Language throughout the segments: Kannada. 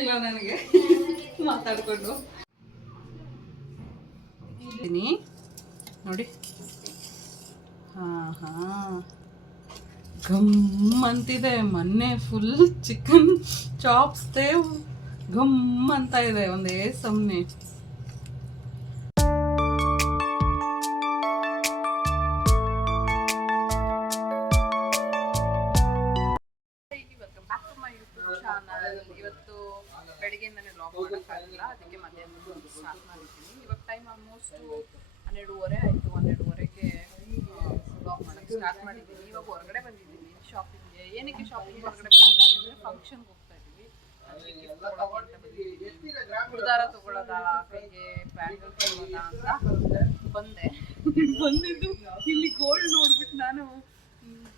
ಆಗ್ಲಿಲ್ಲ ನನಗೆ ಮಾತಾಡ್ಕೊಂಡು ನೋಡಿ. ಘಮ್ ಅಂತಿದೆ. ಮೊನ್ನೆ ಫುಲ್ ಚಿಕನ್ ಚಾಪ್ಸ್ದೇ ಘಮ್ ಅಂತ ಇದೆ ಒಂದೇ ಸಮನೆ. ಇವತ್ತು ಬೆಳಿಗ್ಗೆಯಿಂದನೇ ಲಾಗ್ ಮಾಡೋಕ್ಕಾಗಲ್ಲ, ಅದಕ್ಕೆ ಮಧ್ಯಾಹ್ನ ಸ್ಟಾರ್ಟ್ ಮಾಡಿದ್ದೀನಿ. ಇವಾಗ ಟೈಮ್ ಆಲ್ಮೋಸ್ಟ್ 12:30 ಆಯಿತು. 12:30ಗೆ ಲಾಗ್ ಮಾಡೋಕ್ಕೆ ಸ್ಟಾರ್ಟ್ ಮಾಡಿದ್ದೀನಿ. ಇವಾಗ ಹೊರಗಡೆ ಬಂದಿದ್ದೀನಿ ಶಾಪಿಂಗ್ಗೆ. ಏನಕ್ಕೆ ಶಾಪಿಂಗ್ ಹೊರಗಡೆ ಬಂದಿದ್ದೀನಿ ಅಂದರೆ ಫಂಕ್ಷನ್ಗೆ ಹೋಗ್ತಾ ಇದ್ದೀವಿ. ಅದಕ್ಕೆ ಗಿಫ್ಟ್ ತೊಗೊಳಕ್ಕೆ ಅಂತ ಬಂದಿದ್ದೀನಿ. ಹುಡುಗಾರ ತೊಗೊಳ್ಳೋದ, ಕೈಗೆ ಬ್ಯಾಂಗಲ್ ತೊಗೊಳ್ಳೋದ ಅಂತ ಬಂದಿದ್ದು ಇಲ್ಲಿ ಗೋಲ್ಡ್ ನೋಡ್ಬಿಟ್ಟು ನಾನು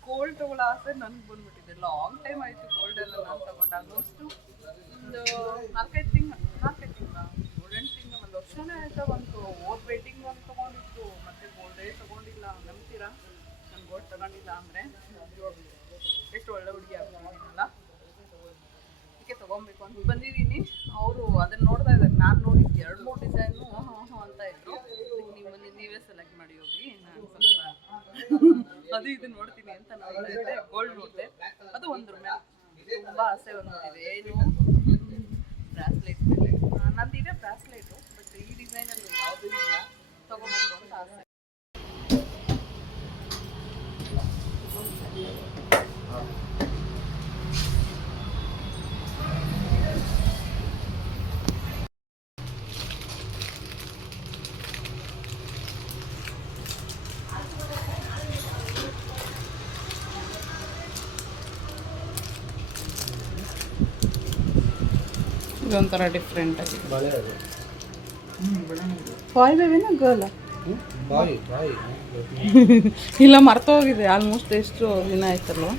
ಗೋಲ್ಡ್ ತೊಗೊಳ್ಳೋ ಆಸೆ ನನಗೆ ಬಂದ್ಬಿಟ್ಟಿದೆ. ಲಾಂಗ್ ಟೈಮ್ ಆಯಿತು ಗೋಲ್ಡ್ ಎಲ್ಲ ನಾನು ತೊಗೊಂಡು. ಆಲ್ಮೋಸ್ಟ್ ಒಂದು 4-5 ತಿಂಗಳು 7 ತಿಂಗಳು, ಒಂದು ವರ್ಷನೇ ಆಯ್ತಾ ಬಂತು. ವೆಡ್ಡಿಂಗ್ ಒಂದು ತೊಗೊಂಡಿತ್ತು, ಮತ್ತೆ ಗೋಲ್ಡೇ ತೊಗೊಂಡಿಲ್ಲ. ನಂಬ್ತೀರಾ? ನಾನು ಗೋಲ್ಡ್ ತೊಗೊಂಡಿಲ್ಲ ಅಂದರೆ ಎಷ್ಟು ಒಳ್ಳೆ ಹುಡುಗಿ ಆಗ್ಬಿಟ್ಟಿದ್ದೀನಲ್ಲ. ಅದಕ್ಕೆ ತೊಗೊಬೇಕು ಅಂತ ಬಂದಿದ್ದೀನಿ. ಅವರು ಅದನ್ನು ನೋಡ್ತಾ ಇದ್ದಾರೆ. ನಾನು ನೋಡಿದ್ದು 2-3 ಡಿಸೈನು ಅಂತ ಇದ್ರು. ಅದಕ್ಕೆ ನೀವೇ ಸೆಲೆಕ್ಟ್ ಮಾಡಿ ಹೋಗಿ, ನಾನು ಸ್ವಲ್ಪ ಅದು ಇದು ನೋಡ್ತೀನಿ ಅಂತ ನೋಡ್ತಾ ಇದ್ದೆ. ಗೋಲ್ಡ್ ನೋಡಿದೆ, ಅದು 1 ರೂಪಾಯಿ. ತುಂಬ ಆಸೆ ಬಂದ್ಬಿಟ್ಟಿದೆ. ಏನು ಬ್ರಾಸ್ಲೆಟ್ ಮೇಲೆ ನಂದಿದೆ ಬ್ರಾಸ್ಲೆಟು, ಬಟ್ ಈ ಡಿಸೈನಲ್ಲಿ ಯಾವುದೂ ಇಲ್ಲ. ತೊಗೊಬೇಕು ಅಂತ ಆಸೆ. ಇದೊಂಥರ ಡಿಫ್ರೆಂಟ್ ಆಗಿ. ಬಾಯ್ ಬೇಬಿನ ಗರ್ಲ್ ಇಲ್ಲ, ಮರ್ತೋಗಿದೆ ಆಲ್ಮೋಸ್ಟ್. ಎಷ್ಟು ದಿನ ಆಯ್ತಲ್ವ.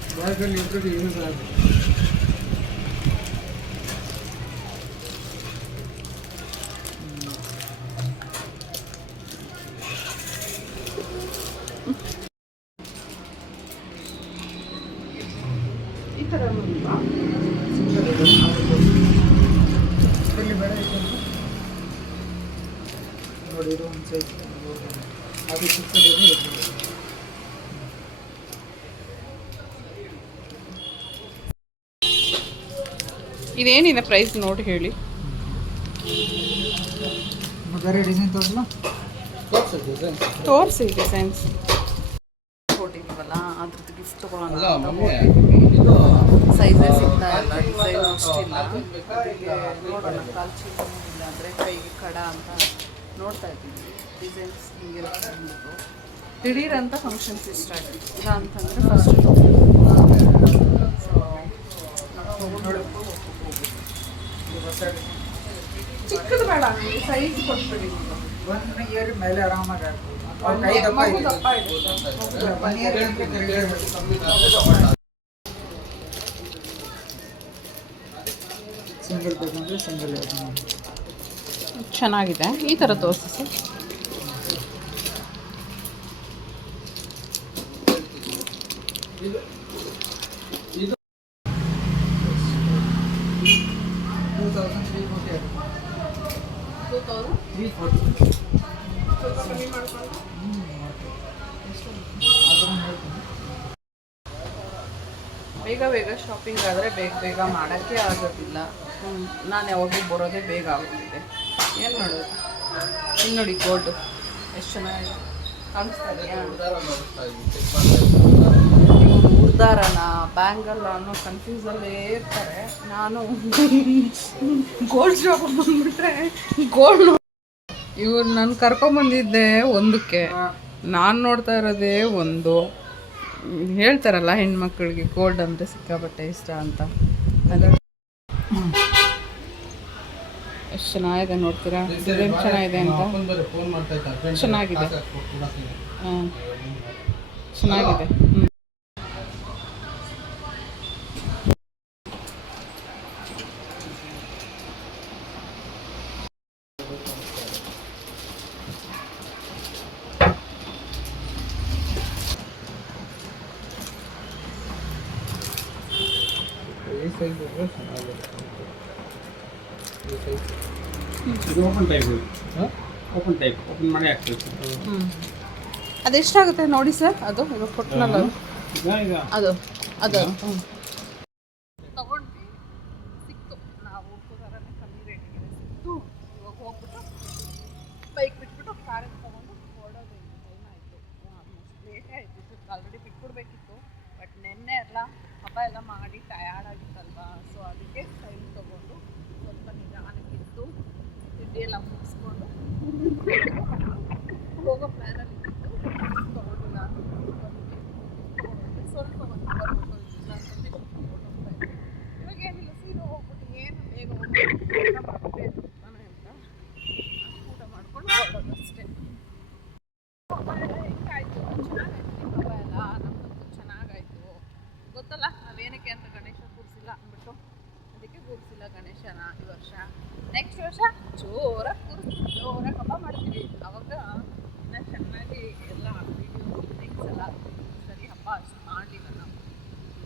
ಈ ಥರ ಇದೇನಿದೆ ಪ್ರೈಸ್ ನೋಡಿ ಹೇಳಿ. ತೋರಿಸಿ ಡಿಸೈನ್ಸ್ ಕೊಟ್ಟಿದ್ದೀವಲ್ಲ, ಅದ್ರದ್ದು ಗಿಫ್ಟ್ ತೊಗೊಳ್ಳೋಣ. ಸೈಜಸ್ ಸಿಗ್ತಾ ಇಲ್ಲ, ಡಿಸೈನ್ ಅಷ್ಟಿಲ್ಲ. ನೋಡೋಣ, ಕಾಲು ಚೀಲ ಇಲ್ಲ ಅಂದರೆ ಕೈಗೆ ಕಡ ಅಂತ ನೋಡ್ತಾ ಇದ್ದೀವಿ. ಡಿಸೈನ್ಸ್ ಹಿಂಗಿರುತ್ತೆ ಅಂದ್ಬಿಟ್ಟು ದಿಢೀರಂತ ಫಂಕ್ಷನ್ಸ್ ಇಷ್ಟ ಆಗಿದೆ. ಇಲ್ಲ ಅಂತಂದರೆ ಫಸ್ಟ್ ಚಿಕ್ಕದು ಬೇಡ, ಸೈಜ್ ಕೊಟ್ಬಿಡಿ. ಮೇಲೆ ಆರಾಮಾಗಿ ದಪ್ಪ ಇದೆ. ಸಿಂಗಲ್ ಬೇಕಂದ್ರೆ ಸಿಂಗಲ್ ಚೆನ್ನಾಗಿದೆ. ಈ ಥರ ತೋರಿಸಿ. ಬೇಗ ಶಾಪಿಂಗ್ ಆದರೆ ಬೇಗ ಮಾಡೋಕ್ಕೆ ಆಗೋದಿಲ್ಲ. ನಾನು ಯಾವಾಗಲೂ ಬರೋದೇ ಬೇಗ ಆಗೋದಿದೆ. ಏನು ಮಾಡೋದು? ಇನ್ನು ನೋಡಿ ಗೋಲ್ಡು ಎಷ್ಟು ಚೆನ್ನಾಗಿ ಕಾಣಿಸ್ತಾ ಇದೆಯಾ? ಇವರು ಉರ್ದಾರನ ಬ್ಯಾಂಗಲ್ ಅನ್ನೋ ಕನ್ಫ್ಯೂಸಲ್ಲೇ ಇರ್ತಾರೆ. ನಾನು ಗೋಲ್ಡ್ ಶಾಪ್ ಬಂದುಬಿಟ್ರೆ ಗೋಲ್ಡ್ ಇವ್ರು ನಾನು ಕರ್ಕೊಂಬಂದಿದ್ದೆ ಒಂದಕ್ಕೆ, ನಾನು ನೋಡ್ತಾ ಇರೋದೇ ಒಂದು. ಹೇಳ್ತಾರಲ್ಲ ಹೆಣ್ಮಕ್ಳಿಗೆ ಗೋಲ್ಡ್ ಅಂದರೆ ಸಿಕ್ಕಾಪಟ್ಟೆ ಇಷ್ಟ ಅಂತ. ಎಷ್ಟು ಚೆನ್ನಾಗಿದೆ ನೋಡ್ತೀರಾ? ಡಿಸೈನ್ ಚೆನ್ನಾಗಿದೆ ಅಂತ. ಚೆನ್ನಾಗಿದೆ, ಹಾಂ ಚೆನ್ನಾಗಿದೆ. ಇದು open type open type open ಮಾಡಿ ಆಗ್ತದೆ ಅದೆಷ್ಟಾಗುತ್ತೆ ನೋಡಿ ಸರ್ ಅದು ಇವಾಗ ಕೊಟ್ಟನಲ್ಲ ಈಗ ಅದು ಅದು ತಗೊಂಡ್ವಿ ಸಿಕ್ತು ನಾವು ಹುಡ್ಕೋದಾರನೇ ಕಮ್ಮಿ ರೇಟಿಗೆ ಸಿಕ್ತು ಇವಾಗ ಹೋಗ್ಬಿಟ್ಟು ಬೈಕ್ ಬಿಟ್ಬಿಟ್ಟು ಕಾರಲ್ಲಿ ತೊಗೊಂಡು ಓಡೋದು ಟೈಮ್ ಆಯಿತು ಆಲ್ಮೋಸ್ಟ್ ಲೇಟೇ ಆಯಿತು ಆಲ್ರೆಡಿ ಬಿಟ್ಬಿಡ್ಬೇಕಿತ್ತು ಬಟ್ ನೆನ್ನೆ ಎಲ್ಲ ಹಬ್ಬ ಎಲ್ಲ ಮಾಡಿ ಟಯರ್ಡ್ ಆಗಿತ್ತಲ್ವಾ ಸೊ ಅದಕ್ಕೆ ಟೈಮ್ ತೊಗೊಂಡು ಸ್ವಲ್ಪ ನಿಧಾನಕ್ಕಿತ್ತು ತಿಂಡಿ ಎಲ್ಲ ಮುಗಿಸ್ಕೊಂಡು ಹೋಗೋ ಪ್ಲ್ಯಾನಲ್ಲಿ ಇತ್ತು ತೊಗೊಂಡು ನಾನು ಸ್ವಲ್ಪ ಒಂದು ಬರ್ಬಿಟ್ಟು ಇವಾಗ ಏನಿಲ್ಲ ಸೀರೆ ಹೋಗ್ಬಿಟ್ಟು ಏನು ಬೇಗ ಹೋಗ್ಬಿಟ್ಟು ಊಟ ಮಾಡ್ಬಿಟ್ಟೆ ಅಂತ ಊಟ ಮಾಡ್ಕೊಂಡು ಹೊರಡೋದು ಅಷ್ಟೇ. ಹಿಂಗಾಯ್ತು ಚೆನ್ನಾಗಾಯ್ತು ಹಬ್ಬ ಎಲ್ಲ ನಮ್ಮದು ಚೆನ್ನಾಗಾಯ್ತು ಗೊತ್ತಲ್ಲ ನಾವೇನಕ್ಕೆ ಅಂತ ಗಣೇಶ ಕೂರಿಸಿಲ್ಲ ಅಂದ್ಬಿಟ್ಟು ಅದಕ್ಕೆ ಕೂರಿಸಿಲ್ಲ ಗಣೇಶನ ಈ ವರ್ಷ. ನೆಕ್ಸ್ಟ್ ವರ್ಷ ಜೋರಾಗಿ ಕೂರಿಸ್ತೀವಿ, ಜೋರಾಗಿ ಹಬ್ಬ ಮಾಡ್ತೀವಿ. ಅವಾಗ ಇನ್ನು ಚೆನ್ನಾಗಿ ಎಲ್ಲ ವಿಡಿಯೋ ಥಿಂಗ್ಸ್ ಎಲ್ಲ ಸರಿ ಹಬ್ಬ ಅಷ್ಟು ಮಾಡಲಿಲ್ಲ ನಾವು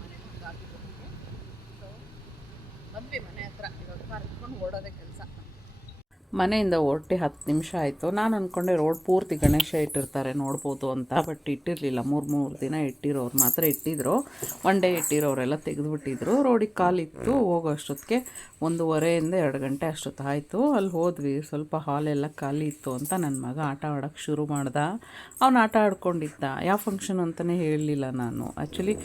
ಮನೆ ಮುಂದಾಗಿರೋದಕ್ಕೆ. ಸೊ ಬಂದ್ವಿ ಮನೆ ಹತ್ರ, ಇವಾಗ ಕರ್ಕೊಂಡು ಓಡೋದೇ ಕೆಲಸ. ಮನೆಯಿಂದ ಹೊರಟಿ 10 ನಿಮಿಷ ಆಯಿತು. ನಾನು ಅಂದ್ಕೊಂಡೆ ರೋಡ್ ಪೂರ್ತಿ ಗಣೇಶ ಇಟ್ಟಿರ್ತಾರೆ ನೋಡ್ಬೋದು ಅಂತ, ಬಟ್ ಇಟ್ಟಿರಲಿಲ್ಲ. 3 ದಿನ ಇಟ್ಟಿರೋರು ಮಾತ್ರ ಇಟ್ಟಿದ್ರು. 1 ಡೇ ಇಟ್ಟಿರೋರೆಲ್ಲ ತೆಗೆದುಬಿಟ್ಟಿದ್ರು. ರೋಡಿಗೆ ಕಾಲಿತ್ತು. ಹೋಗೋ ಅಷ್ಟೊತ್ತಿಗೆ 1:30 2 ಗಂಟೆ ಅಷ್ಟೊತ್ತು ಆಯಿತು. ಅಲ್ಲಿ ಹೋದ್ವಿ. ಸ್ವಲ್ಪ ಹಾಲೆಲ್ಲ ಖಾಲಿ ಇತ್ತು ಅಂತ ನನ್ನ ಮಗ ಆಟ ಆಡೋಕ್ಕೆ ಶುರು ಮಾಡ್ದ. ಅವನು ಆಟ ಆಡ್ಕೊಂಡಿದ್ದ. ಯಾವ ಫಂಕ್ಷನ್ ಅಂತಲೇ ಹೇಳಲಿಲ್ಲ ನಾನು. ಆ್ಯಕ್ಚುಲಿ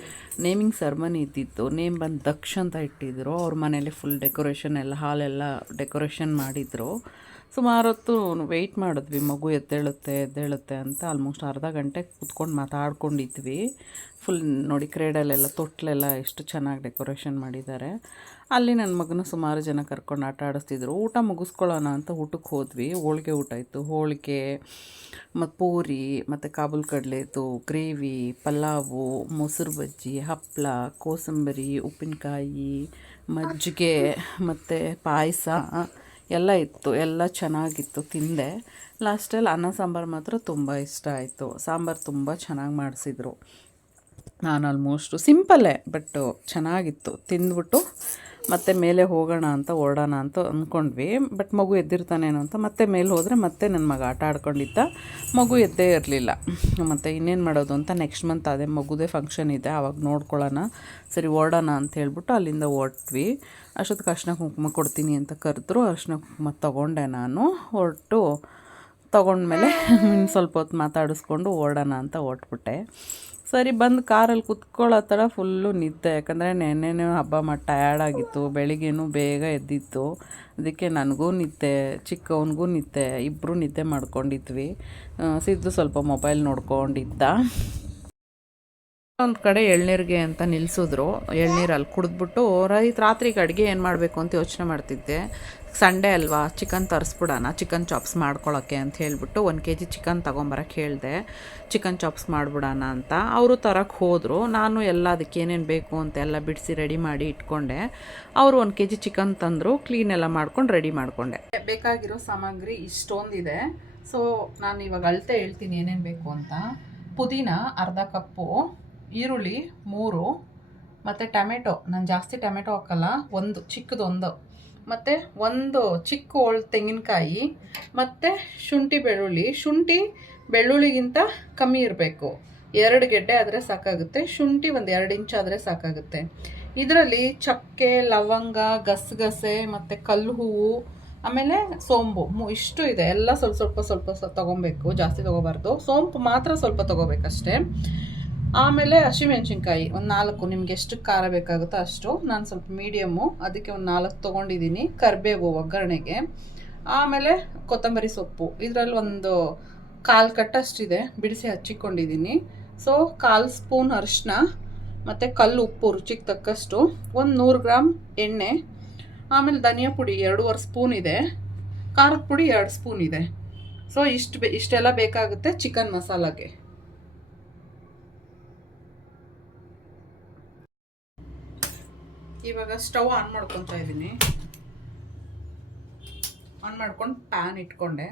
ನೇಮಿಂಗ್ ಸೆರ್ಮನಿ ಇದ್ದಿತ್ತು. ನೇಮ್ ಬಂದು ದಕ್ಷ ಅಂತ ಇಟ್ಟಿದ್ರು. ಅವ್ರ ಮನೇಲಿ ಫುಲ್ ಡೆಕೋರೇಷನ್ ಎಲ್ಲ ಹಾಲೆಲ್ಲ ಡೆಕೋರೇಷನ್ ಮಾಡಿದರು. ಸುಮಾರು ಹೊತ್ತು ವೆಯ್ಟ್ ಮಾಡಿದ್ವಿ, ಮಗು ಎದ್ದೇಳುತ್ತೆ ಅಂತ. ಆಲ್ಮೋಸ್ಟ್ ಅರ್ಧ ಗಂಟೆ ಕೂತ್ಕೊಂಡು ಮಾತಾಡ್ಕೊಂಡಿದ್ವಿ. ಫುಲ್ ನೋಡಿ ಕ್ರೇಡಲ್ಲೆಲ್ಲ ತೊಟ್ಲೆಲ್ಲ ಎಷ್ಟು ಚೆನ್ನಾಗಿ ಡೆಕೋರೇಷನ್ ಮಾಡಿದ್ದಾರೆ. ಅಲ್ಲಿ ನನ್ನ ಮಗನ ಸುಮಾರು ಜನ ಕರ್ಕೊಂಡು ಆಟ ಆಡಿಸ್ತಿದ್ರು. ಊಟ ಮುಗಿಸ್ಕೊಳ್ಳೋಣ ಅಂತ ಊಟಕ್ಕೆ ಹೋದ್ವಿ. ಹೋಳಿಗೆ ಊಟ ಇತ್ತು. ಹೋಳಿಗೆ ಮತ್ತು ಪೂರಿ ಮತ್ತು ಕಾಬೂಲ್ ಕಡಲೆದು ಗ್ರೇವಿ, ಪಲಾವು, ಮೊಸರು ಬಜ್ಜಿ, ಹಪ್ಪಳ, ಕೋಸಂಬರಿ, ಉಪ್ಪಿನಕಾಯಿ, ಮಜ್ಜಿಗೆ ಮತ್ತು ಪಾಯಸ ಎಲ್ಲ ಇತ್ತು. ಎಲ್ಲ ಚೆನ್ನಾಗಿತ್ತು, ತಿಂದೆ. ಲಾಸ್ಟಲ್ಲಿ ಅನ್ನ ಸಾಂಬಾರು ಮಾತ್ರ ತುಂಬ ಇಷ್ಟ ಆಯಿತು. ಸಾಂಬಾರು ತುಂಬ ಚೆನ್ನಾಗಿ ಮಾಡಿಸಿದ್ರು. ನಾನು ಆಲ್ಮೋಸ್ಟು ಸಿಂಪಲ್ಲೇ ಬಟ್ ಚೆನ್ನಾಗಿತ್ತು. ತಿಂದ್ಬಿಟ್ಟು ಮತ್ತೆ ಮೇಲೆ ಹೋಗೋಣ ಅಂತ ಹೊರಡೋಣ ಅಂತ ಅಂದ್ಕೊಂಡ್ವಿ. ಬಟ್ ಮಗು ಎದ್ದಿರ್ತಾನೇನೋ ಅಂತ ಮತ್ತೆ ಮೇಲೆ ಹೋದರೆ ಮತ್ತೆ ನನ್ನ ಮಗ ಆಟ ಆಡ್ಕೊಂಡಿದ್ದ. ಮಗು ಎದ್ದೇ ಇರಲಿಲ್ಲ. ಮತ್ತು ಇನ್ನೇನು ಮಾಡೋದು ಅಂತ ನೆಕ್ಸ್ಟ್ ಮಂತ್ ಅದೇ ಮಗುದೇ ಫಂಕ್ಷನ್ ಇದೆ, ಆವಾಗ ನೋಡ್ಕೊಳ್ಳೋಣ, ಸರಿ ಹೊರಡೋಣ ಅಂತ ಹೇಳ್ಬಿಟ್ಟು ಅಲ್ಲಿಂದ ಹೊರಟ್ವಿ. ಅಷ್ಟೊತ್ತಿಗೆ ಅರಿಶಿನ ಕುಂಕುಮ ಕೊಡ್ತೀನಿ ಅಂತ ಕರೆದ್ರು. ಅರಿಶಿನ ಕುಂಕುಮ ತೊಗೊಂಡೆ ನಾನು. ಹೊರಟು ತೊಗೊಂಡ್ಮೇಲೆ ಇನ್ನು ಸ್ವಲ್ಪ ಹೊತ್ತು ಮಾತಾಡಿಸ್ಕೊಂಡು ಹೊರಡೋಣ ಅಂತ ಹೊರಟ್ಬಿಟ್ಟೆ. ಸರಿ ಬಂದು ಕಾರಲ್ಲಿ ಕುತ್ಕೊಳ್ಳೋ ಥರ ಫುಲ್ಲು ನಿದ್ದೆ. ಯಾಕಂದರೆ ನೆನ್ನೆನೂ ಹಬ್ಬ ಮಾಡಿ ಟಯರ್ಡಾಗಿತ್ತು. ಬೆಳಿಗ್ಗೆನೂ ಬೇಗ ಎದ್ದಿತ್ತು. ಅದಕ್ಕೆ ನನಗೂ ನಿದ್ದೆ, ಚಿಕ್ಕವನಿಗೂ ನಿದ್ದೆ, ಇಬ್ಬರು ನಿದ್ದೆ ಮಾಡ್ಕೊಂಡಿದ್ವಿ. ಸಿದ್ದು ಸ್ವಲ್ಪ ಮೊಬೈಲ್ ನೋಡ್ಕೊಂಡಿದ್ದ. ಒಂದು ಕಡೆ ಎಳ್ನೀರಿಗೆ ಅಂತ ನಿಲ್ಲಿಸಿದ್ರು. ಎಳ್ನೀರಲ್ಲಿ ಕುಡಿದ್ಬಿಟ್ಟು ರಾತ್ರಿಗೆ ಅಡುಗೆ ಏನು ಮಾಡಬೇಕು ಅಂತ ಯೋಚನೆ ಮಾಡ್ತಿದ್ದೆ. ಸಂಡೇ ಅಲ್ವಾ, ಚಿಕನ್ ತರಿಸ್ಬಿಡೋಣ, ಚಿಕನ್ ಚಾಪ್ಸ್ ಮಾಡ್ಕೊಳ್ಳೋಕ್ಕೆ ಅಂತ ಹೇಳ್ಬಿಟ್ಟು 1 kg ಚಿಕನ್ ತೊಗೊಂಬರಕ್ಕೆ ಹೇಳಿದೆ. ಚಿಕನ್ ಚಾಪ್ಸ್ ಮಾಡಿಬಿಡೋಣ ಅಂತ ಅವರು ತರಕ್ಕೆ ಹೋದರು. ನಾನು ಎಲ್ಲ ಅದಕ್ಕೆ ಏನೇನು ಬೇಕು ಅಂತ ಎಲ್ಲ ಬಿಡಿಸಿ ರೆಡಿ ಮಾಡಿ ಇಟ್ಕೊಂಡೆ. ಅವರು 1 kg ಚಿಕನ್ ತಂದರು. ಕ್ಲೀನ್ ಎಲ್ಲ ಮಾಡ್ಕೊಂಡು ರೆಡಿ ಮಾಡಿಕೊಂಡೆ. ಬೇಕಾಗಿರೋ ಸಾಮಗ್ರಿ ಇಷ್ಟೊಂದಿದೆ. ಸೊ ನಾನು ಇವಾಗ ಅಳತೆ ಹೇಳ್ತೀನಿ ಏನೇನು ಬೇಕು ಅಂತ. ಪುದೀನ ಅರ್ಧ ಕಪ್ಪು, ಈರುಳ್ಳಿ 3, ಮತ್ತು ಟೊಮೆಟೊ, ನಾನು ಜಾಸ್ತಿ ಟೊಮೆಟೊ ಹಾಕಲ್ಲ, ಒಂದು ಚಿಕ್ಕದೊಂದು, ಮತ್ತು ಒಂದು ಚಿಕ್ಕ ತೆಂಗಿನಕಾಯಿ, ಮತ್ತು ಶುಂಠಿ ಬೆಳ್ಳುಳ್ಳಿ. ಶುಂಠಿ ಬೆಳ್ಳುಳ್ಳಿಗಿಂತ ಕಮ್ಮಿ ಇರಬೇಕು. 2 ಗೆಡ್ಡೆ ಆದರೆ ಸಾಕಾಗುತ್ತೆ. ಶುಂಠಿ ಒಂದು 2 ಇಂಚ್ ಆದರೆ ಸಾಕಾಗುತ್ತೆ. ಇದರಲ್ಲಿ ಚಕ್ಕೆ, ಲವಂಗ, ಗಸಗಸೆ ಮತ್ತು ಕಲ್ಲು ಹೂವು, ಆಮೇಲೆ ಸೋಂಪು ಇಷ್ಟು ಇದೆ. ಎಲ್ಲ ಸ್ವಲ್ಪ ತೊಗೊಬೇಕು, ಜಾಸ್ತಿ ತೊಗೋಬಾರ್ದು. ಸೋಂಪು ಮಾತ್ರ ಸ್ವಲ್ಪ ತೊಗೋಬೇಕಷ್ಟೇ. ಆಮೇಲೆ ಹಸಿಮೆಣ್ಸಿನ್ಕಾಯಿ ಒಂದು 4, ನಿಮ್ಗೆ ಎಷ್ಟು ಖಾರ ಬೇಕಾಗುತ್ತೋ ಅಷ್ಟು. ನಾನು ಸ್ವಲ್ಪ ಮೀಡಿಯಮ್ಮು, ಅದಕ್ಕೆ ಒಂದು 4 ತೊಗೊಂಡಿದ್ದೀನಿ. ಕರಿಬೇವು ಒಗ್ಗರಣೆಗೆ. ಆಮೇಲೆ ಕೊತ್ತಂಬರಿ ಸೊಪ್ಪು, ಇದರಲ್ಲಿ ಒಂದು 1/4 ಕಟ್ಟಷ್ಟಿದೆ, ಬಿಡಿಸಿ ಹಚ್ಚಿಕೊಂಡಿದ್ದೀನಿ. ಸೊ 1/4 ಸ್ಪೂನ್ ಅರಿಶಿನ, ಮತ್ತು ಕಲ್ಲು ಉಪ್ಪು ರುಚಿಗೆ ತಕ್ಕಷ್ಟು, ಒಂದು 100 ಗ್ರಾಮ್ ಎಣ್ಣೆ, ಆಮೇಲೆ ಧನಿಯಾ ಪುಡಿ 2.5 ಸ್ಪೂನ್ ಇದೆ, ಖಾರದ ಪುಡಿ 2 ಸ್ಪೂನ್ ಇದೆ. ಸೊ ಇಷ್ಟೆಲ್ಲ ಬೇಕಾಗುತ್ತೆ ಚಿಕನ್ ಮಸಾಲಾಗೆ. ಇವಾಗ ಸ್ಟವ್ ಆನ್ ಮಾಡ್ಕೊತಾ ಇದ್ದೀನಿ. ಆನ್ ಮಾಡ್ಕೊಂಡು ಪ್ಯಾನ್ ಇಟ್ಕೊಂಡೆ.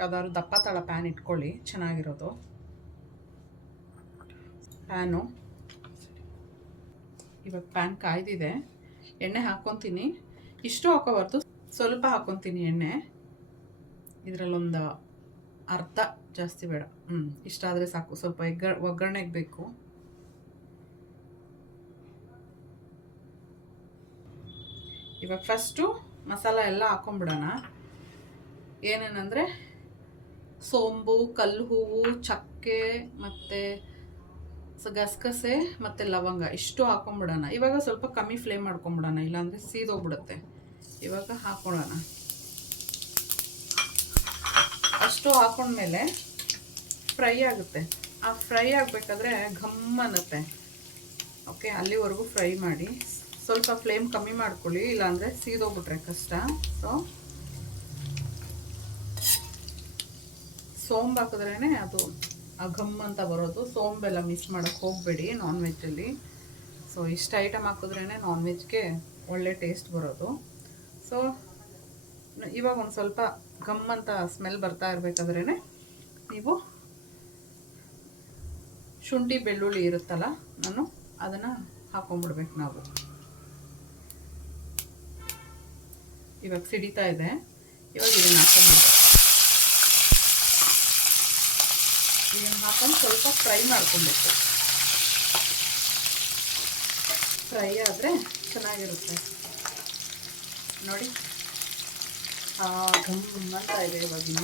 ಯಾವ್ದಾದ್ರು ದಪ್ಪ ತಳ ಪ್ಯಾನ್ ಇಟ್ಕೊಳ್ಳಿ, ಚೆನ್ನಾಗಿರೋದು ಪ್ಯಾನು. ಇವಾಗ ಪ್ಯಾನ್ ಕಾಯ್ದಿದೆ. ಎಣ್ಣೆ ಹಾಕ್ಕೊತೀನಿ. ಇಷ್ಟು ಹಾಕೋಬಾರ್ದು, ಸ್ವಲ್ಪ ಹಾಕ್ಕೊತೀನಿ ಎಣ್ಣೆ. ಇದರಲ್ಲೊಂದು ಅರ್ಧ, ಜಾಸ್ತಿ ಬೇಡ. ಇಷ್ಟ ಆದರೆ ಸಾಕು. ಸ್ವಲ್ಪ ಒಗ್ಗರಣೆಗೆ ಬೇಕು. ಇವಾಗ ಫಸ್ಟು ಮಸಾಲ ಎಲ್ಲ ಹಾಕೊಂಡ್ಬಿಡೋಣ. ಏನೇನಂದರೆ ಸೋಂಬು, ಕಲ್ಲು ಹೂವು, ಚಕ್ಕೆ ಮತ್ತು ಗಸಗಸೆ ಮತ್ತು ಲವಂಗ ಇಷ್ಟು ಹಾಕೊಂಡ್ಬಿಡೋಣ. ಇವಾಗ ಸ್ವಲ್ಪ ಕಮ್ಮಿ ಫ್ಲೇಮ್ ಮಾಡ್ಕೊಂಬಿಡೋಣ, ಇಲ್ಲಾಂದರೆ ಸೀದೋಗ್ಬಿಡುತ್ತೆ. ಇವಾಗ ಹಾಕೊಳ್ಳೋಣ. ಅಷ್ಟು ಹಾಕೊಂಡ್ಮೇಲೆ ಫ್ರೈ ಆಗುತ್ತೆ. ಆ ಫ್ರೈ ಆಗಬೇಕಾದ್ರೆ ಘಮ್ ಅನ್ನತ್ತೆ. ಓಕೆ, ಅಲ್ಲಿವರೆಗೂ ಫ್ರೈ ಮಾಡಿ. ಸ್ವಲ್ಪ ಫ್ಲೇಮ್ ಕಮ್ಮಿ ಮಾಡ್ಕೊಳ್ಳಿ, ಇಲ್ಲಾಂದರೆ ಸೀದೋಗ್ಬಿಟ್ರೆ ಕಷ್ಟ. ಸೊ ಸೋಂಬು ಹಾಕಿದ್ರೇ ಅದು ಆ ಘಮ್ ಅಂತ ಬರೋದು. ಸೋಂಬೆಲ್ಲ ಮಿಸ್ ಮಾಡೋಕ್ಕೆ ಹೋಗಬೇಡಿ ನಾನ್ ವೆಜ್ಜಲ್ಲಿ. ಸೊ ಇಷ್ಟು ಐಟಮ್ ಹಾಕಿದ್ರೇ ನಾನ್ ವೆಜ್ಗೆ ಒಳ್ಳೆ ಟೇಸ್ಟ್ ಬರೋದು. ಸೊ ಇವಾಗ ಒಂದು ಸ್ವಲ್ಪ ಘಮ್ ಅಂತ ಸ್ಮೆಲ್ ಬರ್ತಾ ಇರಬೇಕಾದ್ರೇ ನೀವು ಶುಂಠಿ ಬೆಳ್ಳುಳ್ಳಿ ಇರುತ್ತಲ್ಲ, ನಾನು ಅದನ್ನು ಹಾಕೊಂಡ್ಬಿಡ್ಬೇಕು ನಾವು. ಇವಾಗ ಸಿಡಿತಾ ಇದೆ. ಇವಾಗ ಇದನ್ನು ಹಾಕೊಂಡ್ಬಿಡ್ಬೇಕು. ಇದನ್ನು ಹಾಕೊಂಡು ಸ್ವಲ್ಪ ಫ್ರೈ ಮಾಡ್ಕೊಬೇಕು. ಫ್ರೈ ಆದರೆ ಚೆನ್ನಾಗಿರುತ್ತೆ ನೋಡಿ. ಘಮ್ ಅಂತ ಇದೆ ಇವಾಗಿನ.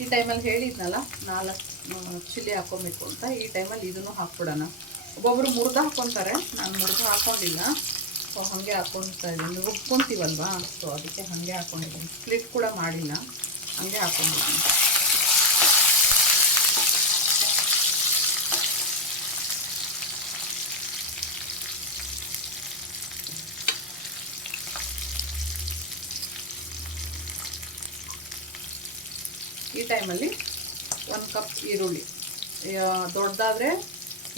ಈ ಟೈಮಲ್ಲಿ ಹೇಳಿದ್ನಲ್ಲ 4 ಚಿಲ್ಲಿ ಹಾಕ್ಕೊಬೇಕು ಅಂತ. ಈ ಟೈಮಲ್ಲಿ ಇದನ್ನು ಹಾಕ್ಬಿಡೋಣ. ಒಬ್ಬೊಬ್ರು ಮುರ್ದು ಹಾಕ್ಕೊತಾರೆ, ನಾನು ಮುರ್ದು ಹಾಕ್ಕೊಂಡಿಲ್ಲ. ಸೊ ಹಾಗೆ ಹಾಕ್ಕೊಳ್ತಾ ಇದ್ದೀನಿ. ರುಬ್ಕೊತೀವಲ್ವಾ, ಸೊ ಅದಕ್ಕೆ ಹಾಗೆ ಹಾಕ್ಕೊಂಡಿದ್ದೀನಿ. ಸ್ಪ್ಲಿಟ್ ಕೂಡ ಮಾಡಿಲ್ಲ, ಹಾಗೆ ಹಾಕ್ಕೊಂಡಿದ್ದೀನಿ. ಈ ಟೈಮಲ್ಲಿ 1 ಕಪ್ ಈರುಳ್ಳಿ, ದೊಡ್ಡದಾದರೆ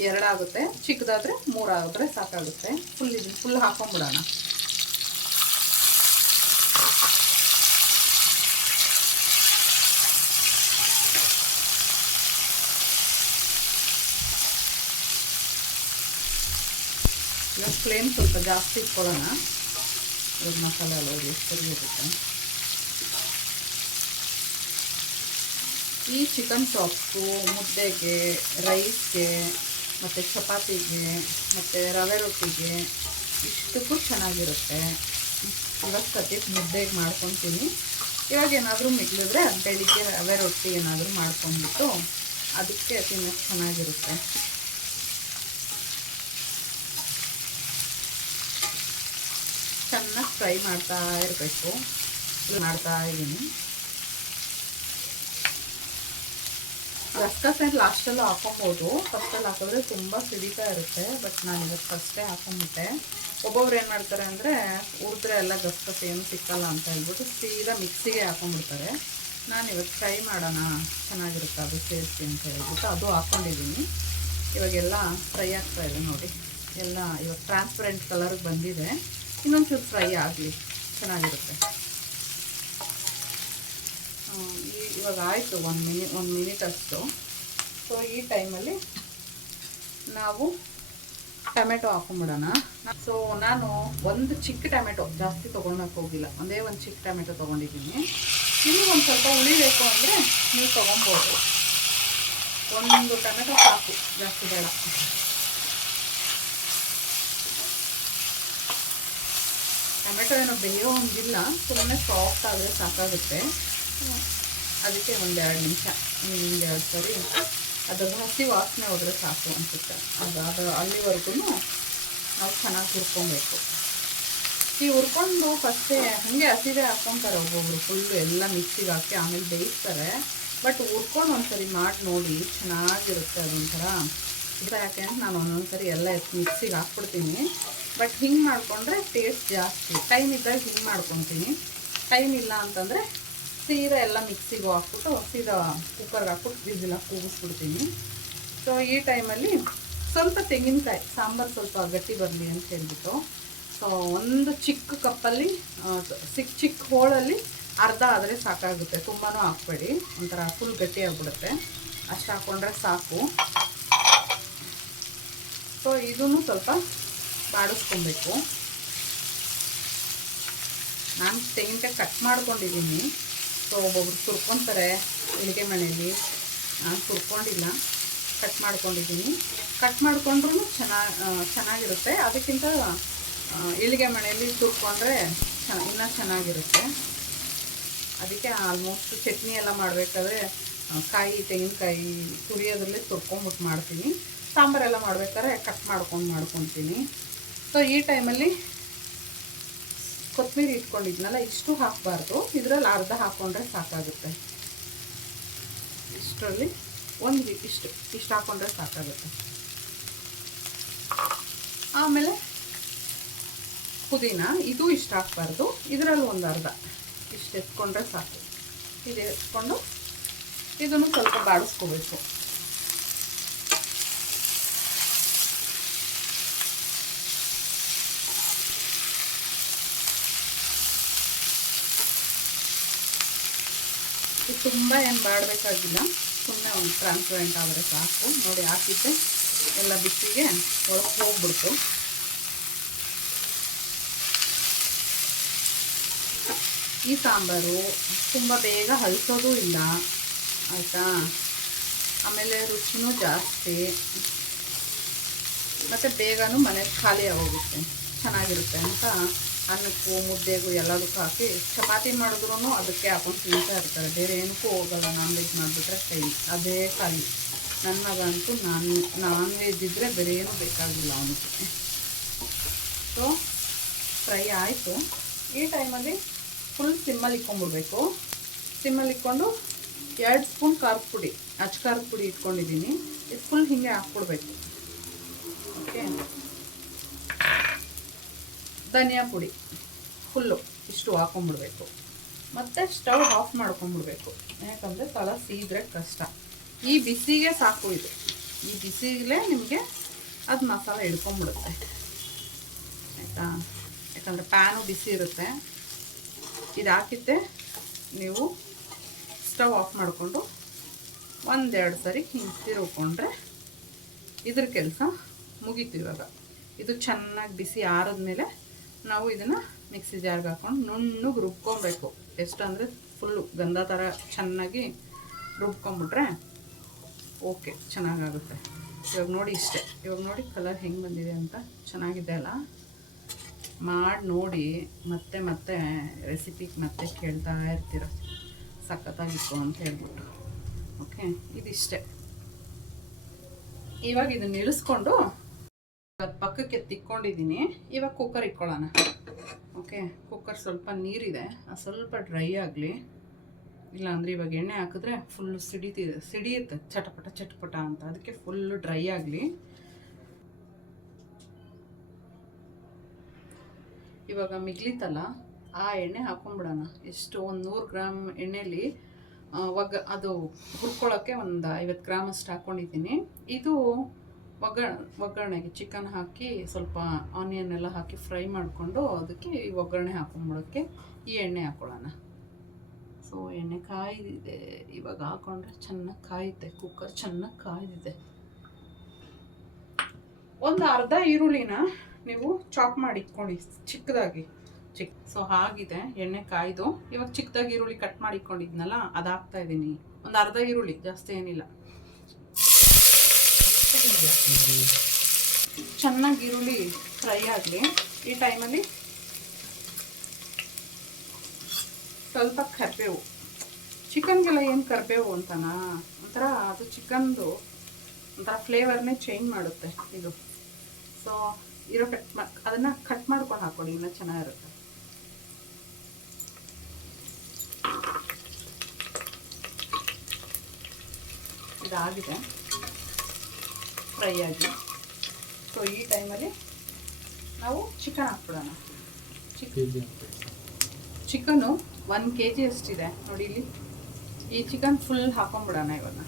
2 ಆಗುತ್ತೆ, ಚಿಕ್ಕದಾದರೆ 3 ಆಗಿದ್ರೆ ಸಾಕಾಗುತ್ತೆ. ಫುಲ್ ಹಾಕೊಂಡ್ಬಿಡೋಣ. ಇವಾಗ ಫ್ಲೇಮ್ ಸ್ವಲ್ಪ ಜಾಸ್ತಿ ಇಟ್ಕೊಳ್ಳೋಣ. ಇವಾಗ ಮಸಾಲೆ ಎಲ್ಲ ಸರಿ ಇರುತ್ತೆ. ಈ ಚಿಕನ್ ಚಾಪ್ಸು ಮುದ್ದೆಗೆ, ರೈಸ್ಗೆ, ಮತ್ತು ಚಪಾತಿಗೆ, ಮತ್ತು ರವೆ ರೊಟ್ಟಿಗೆ ಇಷ್ಟಕ್ಕೂ ಚೆನ್ನಾಗಿರುತ್ತೆ. ಇವಾಗ ಸದ್ಯಕ್ಕೆ ಮುದ್ದೆಗೆ ಮಾಡ್ಕೊತೀನಿ. ಇವಾಗ ಏನಾದರೂ ಮಿಗಿಲಿದ್ರೆ ಬೆಳಿಗ್ಗೆ ರವೆ ರೊಟ್ಟಿ ಏನಾದರೂ ಮಾಡ್ಕೊಂಡ್ಬಿಟ್ಟು ಅದಕ್ಕೆ ತಿನ್ನೋಕ್ಕೆ ಚೆನ್ನಾಗಿರುತ್ತೆ. ಚೆನ್ನಾಗಿ ಫ್ರೈ ಮಾಡ್ತಾ ಇರಬೇಕು. ಮಾಡ್ತಾ ಇದ್ದೀನಿ. ಗಸಗಸೆ ಲಾಸ್ಟಲ್ಲೂ ಹಾಕೊಬೋದು. ಫಸ್ಟಲ್ಲಿ ಹಾಕಿದ್ರೆ ತುಂಬ ಸಿಡಿತಾ ಇರುತ್ತೆ. ಬಟ್ ನಾನು ಇವತ್ತು ಫಸ್ಟೇ ಹಾಕೊಂಡ್ಬಿಟ್ಟೆ. ಒಬ್ಬೊಬ್ರು ಏನು ಮಾಡ್ತಾರೆ ಅಂದರೆ ಹುರಿದ್ರೆ ಎಲ್ಲ ಗಸಗಸೆ ಏನು ಸಿಕ್ಕಲ್ಲ ಅಂತ ಹೇಳ್ಬಿಟ್ಟು ಸೀದಾ ಮಿಕ್ಸಿಗೆ ಹಾಕೊಂಡ್ಬಿಡ್ತಾರೆ. ನಾನು ಇವತ್ತು ಫ್ರೈ ಮಾಡೋಣ, ಚೆನ್ನಾಗಿರುತ್ತೆ ಅದು ಸೇರಿಸಿ ಅಂತ ಹೇಳ್ಬಿಟ್ಟು ಅದು ಹಾಕ್ಕೊಂಡಿದ್ದೀನಿ. ಇವಾಗೆಲ್ಲ ಫ್ರೈ ಆಗ್ತಾಯಿದೆ ನೋಡಿ. ಎಲ್ಲ ಇವಾಗ ಟ್ರಾನ್ಸ್ಪರೆಂಟ್ ಕಲರ್ಗೆ ಬಂದಿದೆ. ಇನ್ನೊಂಚೂರು ಫ್ರೈ ಆಗಲಿ, ಚೆನ್ನಾಗಿರುತ್ತೆ. ಇವಾಗ ಆಯಿತು 1 ಮಿನಿಟ್ ಅಷ್ಟು. ಸೊ ಈ ಟೈಮಲ್ಲಿ ನಾವು ಟೊಮೆಟೊ ಹಾಕೊಂಡ್ಬಿಡೋಣ. ಸೊ ನಾನು ಒಂದು ಚಿಕ್ಕ ಟೊಮೆಟೊ, ಜಾಸ್ತಿ ತೊಗೊಳಕ್ಕೆ ಹೋಗಿಲ್ಲ, ಒಂದೇ ಒಂದು ಚಿಕ್ಕ ಟೊಮೆಟೊ ತೊಗೊಂಡಿದ್ದೀನಿ. ನಿಮಗೆ ಒಂದು ಸ್ವಲ್ಪ ಉಳಿಬೇಕು ಅಂದರೆ ನೀವು ತೊಗೊಬೋದು. 1 ಟೊಮೆಟೊ ಸಾಕು, ಜಾಸ್ತಿ ಬೇಡ. ಟೊಮೆಟೊ ಏನೋ ಬೇಯೋ ಹಂಗಿಲ್ಲ, ಸುಮ್ಮನೆ ಸಾಫ್ಟ್ ಆದರೆ ಸಾಕಾಗುತ್ತೆ. ಅದಕ್ಕೆ 1-2 ನಿಮಿಷ, 1-2 ಸರಿ ಅದು ಹಸಿ ವಾಸನೆ ಹೋದರೆ ಸಾಕು ಅನಿಸುತ್ತೆ. ಅದು ಅಲ್ಲಿವರೆಗೂ ನಾವು ಚೆನ್ನಾಗಿ ಹುರ್ಕೊಬೇಕು. ಈ ಹುರ್ಕೊಂಡು ಫಸ್ಟೇ ಹಾಗೆ ಹಸಿದೆ ಹಾಕ್ಕೊತಾರೆ ಒಬ್ಬೊಬ್ರು. ಫುಲ್ಲು ಎಲ್ಲ ಮಿಕ್ಸಿಗೆ ಹಾಕಿ ಆಮೇಲೆ ಬೇಯಿಸ್ತಾರೆ. ಬಟ್ ಹುರ್ಕೊಂಡು ಒಂದ್ಸರಿ ಮಾಡಿ ನೋಡಿ, ಚೆನ್ನಾಗಿರುತ್ತೆ ಅದೊಂಥರ. ಯಾಕೆ ಅಂತ ನಾನು ಒಂದೊಂದ್ಸರಿ ಎಲ್ಲ ಮಿಕ್ಸಿಗೆ ಹಾಕ್ಬಿಡ್ತೀನಿ. ಬಟ್ ಹಿಂಗೆ ಮಾಡಿಕೊಂಡ್ರೆ ಟೇಸ್ಟ್ ಜಾಸ್ತಿ. ಟೈಮ್ ಇದ್ದಾಗ ಹಿಂಗೆ ಮಾಡ್ಕೊತೀನಿ. ಟೈಮ್ ಇಲ್ಲ ಅಂತಂದರೆ ಸೀದಾ ಎಲ್ಲ ಮಿಕ್ಸಿಗೆ ಹಾಕ್ಬಿಟ್ಟು ಸೀದಾ ಕುಕ್ಕರ್ಗೆ ಹಾಕ್ಬಿಟ್ಟು ವಿಸಿಲ್ ಕೂಗಿಸ್ಬಿಡ್ತೀನಿ. ಸೊ ಈ ಟೈಮಲ್ಲಿ ಸ್ವಲ್ಪ ತೆಂಗಿನಕಾಯಿ, ಸಾಂಬಾರು ಸ್ವಲ್ಪ ಗಟ್ಟಿ ಬರಲಿ ಅಂತ ಹೇಳ್ಬಿಟ್ಟು, ಸೊ ಒಂದು ಚಿಕ್ಕ ಕಪ್ಪಲ್ಲಿ ಚಿಕ್ಕ ಹೋಳಲ್ಲಿ ಅರ್ಧ ಆದರೆ ಸಾಕಾಗುತ್ತೆ, ತುಂಬಾ ಹಾಕ್ಬೇಡಿ, ಒಂಥರ ಫುಲ್ ಗಟ್ಟಿ ಆಗಿಬಿಡುತ್ತೆ. ಅಷ್ಟು ಹಾಕ್ಕೊಂಡ್ರೆ ಸಾಕು. ಸೊ ಇದನ್ನು ಸ್ವಲ್ಪ ಬಾಡಿಸ್ಕೊಬೇಕು. ನಾನು ತೆಂಗಿನಕಾಯಿ ಕಟ್ ಮಾಡ್ಕೊಂಡಿದ್ದೀನಿ. ಸೊ ಒಬ್ಬೊಬ್ರು ತುರ್ಕೊತಾರೆ ಅಡುಗೆ ಮನೆಯಲ್ಲಿ, ನಾನು ತುರ್ಕೊಂಡಿಲ್ಲ, ಕಟ್ ಮಾಡ್ಕೊಂಡಿದ್ದೀನಿ. ಕಟ್ ಮಾಡಿಕೊಂಡ್ರೂ ಚೆನ್ನಾಗಿರುತ್ತೆ. ಅದಕ್ಕಿಂತ ಇಳಿಗೆ ಮನೆಯಲ್ಲಿ ತುರ್ಕೊಂಡ್ರೆ ಇನ್ನೂ ಚೆನ್ನಾಗಿರುತ್ತೆ. ಅದಕ್ಕೆ ಆಲ್ಮೋಸ್ಟ್ ಚಟ್ನಿ ಎಲ್ಲ ಮಾಡಬೇಕಾದ್ರೆ ತೆಂಗಿನಕಾಯಿ ತುರಿಯೋದ್ರಲ್ಲೇ ತುರ್ಕೊಂಬಿಟ್ಟು ಮಾಡ್ತೀನಿ. ಸಾಂಬಾರೆಲ್ಲ ಮಾಡ್ಬೇಕಾದ್ರೆ ಕಟ್ ಮಾಡ್ಕೊತೀನಿ. ಸೊ ಈ ಟೈಮಲ್ಲಿ ಕೊತ್ತಂಬರಿ ಇಟ್ಕೊಂಡಿದ್ನಲ್ಲ, ಇಷ್ಟು ಹಾಕಬಾರ್ದು, ಇದರಲ್ಲಿ ಅರ್ಧ ಹಾಕ್ಕೊಂಡ್ರೆ ಸಾಕಾಗುತ್ತೆ. ಇಷ್ಟರಲ್ಲಿ ಇಷ್ಟು ಹಾಕ್ಕೊಂಡ್ರೆ ಸಾಕಾಗುತ್ತೆ. ಆಮೇಲೆ ಪುದೀನ, ಇದು ಇಷ್ಟು ಹಾಕ್ಬಾರ್ದು, ಇದರಲ್ಲಿ ಒಂದು ಅರ್ಧ ಇಷ್ಟು ಎತ್ಕೊಂಡ್ರೆ ಸಾಕು. ಇದು ಎತ್ಕೊಂಡು ಇದನ್ನು ಸ್ವಲ್ಪ ಬಾಡಿಸ್ಕೋಬೇಕು. ಇದು ತುಂಬ ಏನು ಬಾಡಬೇಕಾಗಿಲ್ಲ, ಸುಮ್ಮನೆ ಒಂದು ಟ್ರಾನ್ಸ್ಪರೆಂಟ್ ಆದರೆ ಸಾಕು. ನೋಡಿ ಹಾಕಿದ್ದೆ ಎಲ್ಲ ಬಿಸಿಗೆ ಒಳಗೆ ಹೋಗ್ಬಿಡ್ತು. ಈ ಸಾಂಬಾರು ತುಂಬ ಬೇಗ ಹಲ್ಸೋದು ಇಲ್ಲ, ಆಯಿತಾ. ಆಮೇಲೆ ರುಚಿನೂ ಜಾಸ್ತಿ, ಮತ್ತು ಬೇಗನೂ ಮನೇಲಿ ಖಾಲಿ ಆಗೋಗುತ್ತೆ. ಚೆನ್ನಾಗಿರುತ್ತೆ ಅಂತ ಅನ್ನಕ್ಕೂ ಮುದ್ದೆಗೂ ಎಲ್ಲದಕ್ಕೂ ಹಾಕಿ ಚಪಾತಿ ಮಾಡಿದ್ರೂ ಅದಕ್ಕೆ ಹಾಕೊಂಡು ತಿಂತಾ ಇರ್ತಾರೆ. ಬೇರೆ ಏನಕ್ಕೂ ಹೋಗಲ್ಲ. ನಾನ್ ವೆಜ್ ಮಾಡಿಬಿಟ್ರೆ ಕೈ ಅದೇ ಖಾಲಿ. ನನ್ನ ಮಗ ಅಂತೂ ನಾನ್ ವೆಜ್ ಇದ್ದರೆ ಬೇರೆ ಏನೂ ಬೇಕಾಗಿಲ್ಲ ಅವನಿಗೆ. ಸೊ ಫ್ರೈ ಆಯಿತು. ಈ ಟೈಮಲ್ಲಿ ಫುಲ್ ಸಿಮ್ಮಲ್ಲಿ ಇಟ್ಕೊಂಡ್ಬಿಡ್ಬೇಕು. ಸಿಮ್ಮಲ್ಲಿ ಇಟ್ಕೊಂಡು 2 ಸ್ಪೂನ್ ಖಾರದ ಪುಡಿ, ಖಾರದ ಪುಡಿ ಇಟ್ಕೊಂಡಿದ್ದೀನಿ. ಇದು ಫುಲ್ ಹೀಗೆ ಹಾಕ್ಬಿಡ್ಬೇಕು. ಓಕೆ, ಧನಿಯಾ ಪುಡಿ ಫುಲ್ಲು ಇಷ್ಟು ಹಾಕೊಂಡ್ಬಿಡ್ಬೇಕು. ಮತ್ತು ಸ್ಟವ್ ಆಫ್ ಮಾಡ್ಕೊಂಡ್ಬಿಡ್ಬೇಕು, ಯಾಕಂದರೆ ತಳ ಸೀದ್ರೆ ಕಷ್ಟ. ಈ ಬಿಸಿಗೆ ಸಾಕು ಇದು. ಈ ಬಿಸಿಲೇ ನಿಮಗೆ ಅದು ಮಸಾಲೆ ಹಿಡ್ಕೊಂಡ್ಬಿಡುತ್ತೆ, ಆಯಿತಾ. ಯಾಕಂದರೆ ಪ್ಯಾನು ಬಿಸಿ ಇರುತ್ತೆ. ಇದು ಹಾಕಿದ್ದೆ ನೀವು ಸ್ಟವ್ ಆಫ್ ಮಾಡಿಕೊಂಡು 1-2 ಸರಿ ಹಿಂಗೆ ತಿರುಗಿಕೊಂಡ್ರೆ ಇದ್ರ ಕೆಲಸ ಮುಗೀತು. ಇವಾಗ ಇದು ಚೆನ್ನಾಗಿ ಬಿಸಿ ಆರಿದ್ಮೇಲೆ ನಾವು ಇದನ್ನು ಮಿಕ್ಸಿ ಜಾರ್ಗೆ ಹಾಕ್ಕೊಂಡು ನುಣ್ಣಗೆ ರುಬ್ಕೊಬೇಕು. ಎಷ್ಟು ಅಂದರೆ ಫುಲ್ಲು ಗಂಧ ಥರ ಚೆನ್ನಾಗಿ ರುಬ್ಕೊಂಬಿಟ್ರೆ ಓಕೆ, ಚೆನ್ನಾಗಾಗುತ್ತೆ. ಇವಾಗ ನೋಡಿ ಇಷ್ಟೇ. ಇವಾಗ ನೋಡಿ ಕಲರ್ ಹೆಂಗೆ ಬಂದಿದೆ ಅಂತ, ಚೆನ್ನಾಗಿದೆ ಅಲ್ಲ. ಮಾಡಿ ನೋಡಿ, ಮತ್ತೆ ರೆಸಿಪಿಗೆ ಮತ್ತೆ ಕೇಳ್ತಾ ಇರ್ತೀರ ಸಖತ್ತಾಗಿತ್ತು ಅಂತ ಹೇಳ್ಬಿಟ್ಟು. ಓಕೆ, ಇದಿಷ್ಟೇ. ಇವಾಗ ಇದನ್ನ ಇಳಿಸ್ಕೊಂಡು ಪಕ್ಕಕ್ಕೆ ತಿಕ್ಕೊಂಡಿದ್ದೀನಿ. ಇವಾಗ ಕುಕ್ಕರ್ ಇಟ್ಕೊಳ್ಳೋಣ. ಓಕೆ, ಕುಕ್ಕರ್ ಸ್ವಲ್ಪ ನೀರಿದೆ, ಸ್ವಲ್ಪ ಡ್ರೈ ಆಗಲಿ. ಇಲ್ಲಾಂದರೆ ಇವಾಗ ಎಣ್ಣೆ ಹಾಕಿದ್ರೆ ಫುಲ್ಲು ಸಿಡಿಯುತ್ತೆ ಚಟಪಟ ಅಂತ. ಅದಕ್ಕೆ ಫುಲ್ಲು ಡ್ರೈ ಆಗಲಿ. ಇವಾಗ ಮಿಗ್ಲಿತ್ತಲ್ಲ, ಆ ಎಣ್ಣೆ ಹಾಕೊಂಡ್ಬಿಡೋಣ. ಎಷ್ಟು, ಒಂದು 100 ಗ್ರಾಮ್ ಎಣ್ಣೆಲಿ ಅದು ಹುರ್ಕೊಳ್ಳೋಕ್ಕೆ ಒಂದು 50 ಗ್ರಾಮ್ ಅಷ್ಟು ಹಾಕ್ಕೊಂಡಿದ್ದೀನಿ. ಇದು ಒಗ್ಗರಣೆಗೆ ಚಿಕನ್ ಹಾಕಿ ಸ್ವಲ್ಪ ಆನಿಯನ್ ಎಲ್ಲ ಹಾಕಿ ಫ್ರೈ ಮಾಡಿಕೊಂಡು ಅದಕ್ಕೆ ಈ ಒಗ್ಗರಣೆ ಹಾಕೊಂಡ್ಬಿಡೋಕ್ಕೆ ಈ ಎಣ್ಣೆ ಹಾಕ್ಕೊಳ್ಳೋಣ. ಸೊ ಎಣ್ಣೆ ಕಾಯ್ದಿದೆ, ಇವಾಗ ಹಾಕೊಂಡ್ರೆ ಚೆನ್ನಾಗಿ ಕಾಯುತ್ತೆ. ಕುಕ್ಕರ್ ಚೆನ್ನಾಗಿ ಕಾಯ್ದಿದೆ. ಒಂದು ಅರ್ಧ ಈರುಳ್ಳಿನ ನೀವು ಚಾಪ್ ಮಾಡಿ ಇಟ್ಕೊಳ್ಳಿ ಚಿಕ್ಕದಾಗಿ. ಸೊ ಆಗಿದೆ, ಎಣ್ಣೆ ಕಾಯ್ದು. ಇವಾಗ ಚಿಕ್ಕದಾಗಿ ಈರುಳ್ಳಿ ಕಟ್ ಮಾಡಿ ಇಟ್ಕೊಂಡಿದ್ನಲ್ಲ, ಅದು ಹಾಕ್ತಾ ಇದ್ದೀನಿ. ಒಂದು ಅರ್ಧ ಈರುಳ್ಳಿ, ಜಾಸ್ತಿ ಏನಿಲ್ಲ. ಚೆನ್ನಾಗಿ ಈರುಳ್ಳಿ ಫ್ರೈ ಆಗಲಿ. ಈ ಟೈಮಲ್ಲಿ ಸ್ವಲ್ಪ ಕರಿಬೇವು. ಚಿಕನ್ಗೆಲ್ಲ ಏನು ಕರಿಬೇವು ಅಂತನಾ, ಒಂಥರ ಅದು ಚಿಕನ್ದು ಒಂಥರ ಫ್ಲೇವರ್ನೇ ಚೇಂಜ್ ಮಾಡುತ್ತೆ ಇದು. ಸೊ ಅದನ್ನು ಕಟ್ ಮಾಡ್ಕೊಂಡು ಹಾಕೊಳ್ಳಿ, ಇನ್ನೂ ಚೆನ್ನಾಗಿರುತ್ತೆ. ಇದಾಗಿದೆ ಫ್ರೈ ಆಗಿ. ಸೊ ಈ ಟೈಮಲ್ಲಿ ನಾವು ಚಿಕನ್ ಹಾಕ್ಬಿಡೋಣ. ಚಿಕನ್ನು 1 kg ಅಷ್ಟಿದೆ ನೋಡಿ ಇಲ್ಲಿ. ಈ ಚಿಕನ್ ಫುಲ್ ಹಾಕೊಂಡ್ಬಿಡೋಣ ಇವಾಗ.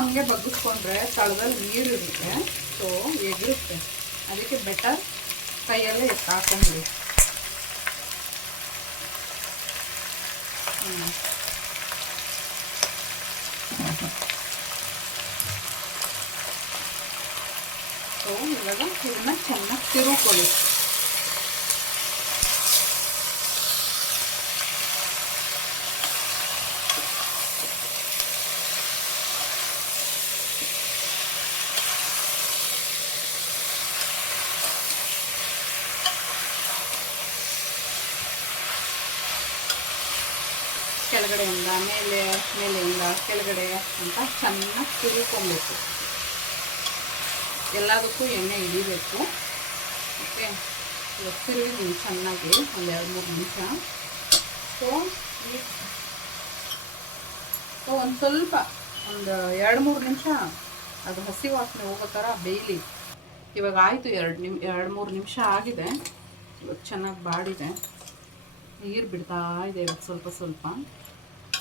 ಹಾಗೆ ಬಗ್ಗಿಸ್ಕೊಂಡ್ರೆ ತಳದಲ್ಲಿ ನೀರು ಇರುತ್ತೆ, ಸೊ ಎಗಿರುತ್ತೆ. ಅದಕ್ಕೆ ಬೆಟರ್ ಕೈಯಲ್ಲೇ ಎತ್ತು ಹಾಕೊಂಡ್ಬಿಡಿ. ಸೊ ಇವಾಗ ಇದನ್ನ ಚೆನ್ನಾಗಿ ತಿರುಕೊಳ್ಳಿ. ಕೆಳಗಡೆಯಿಂದ ಮೇಲೆಯಿಂದ ಕೆಳಗಡೆ ಅಂತ ಚೆನ್ನಾಗಿ ತಿರುಗಿಕೊಬೇಕು. ಎಲ್ಲದಕ್ಕೂ ಎಣ್ಣೆ ಹಿಡಿಬೇಕು. ಓಕೆ, ಇವಾಗ ತಿರುಗಿದ್ದೀನಿ ಚೆನ್ನಾಗಿ ಒಂದು 2-3 ನಿಮಿಷ. ಸೊ ಒಂದು ಸ್ವಲ್ಪ ಒಂದು 2-3 ನಿಮಿಷ ಅದು ಹಸಿ ವಾಸನೆ ಹೋಗೋ ಥರ ಬೇಯಲಿ. ಇವಾಗ ಆಯಿತು, 2-3 ನಿಮಿಷ ಆಗಿದೆ. ಇವಾಗ ಚೆನ್ನಾಗಿ ಬಾಡಿದೆ, ನೀರು ಬಿಡ್ತಾ ಇದೆ ಇವಾಗ ಸ್ವಲ್ಪ ಸ್ವಲ್ಪ.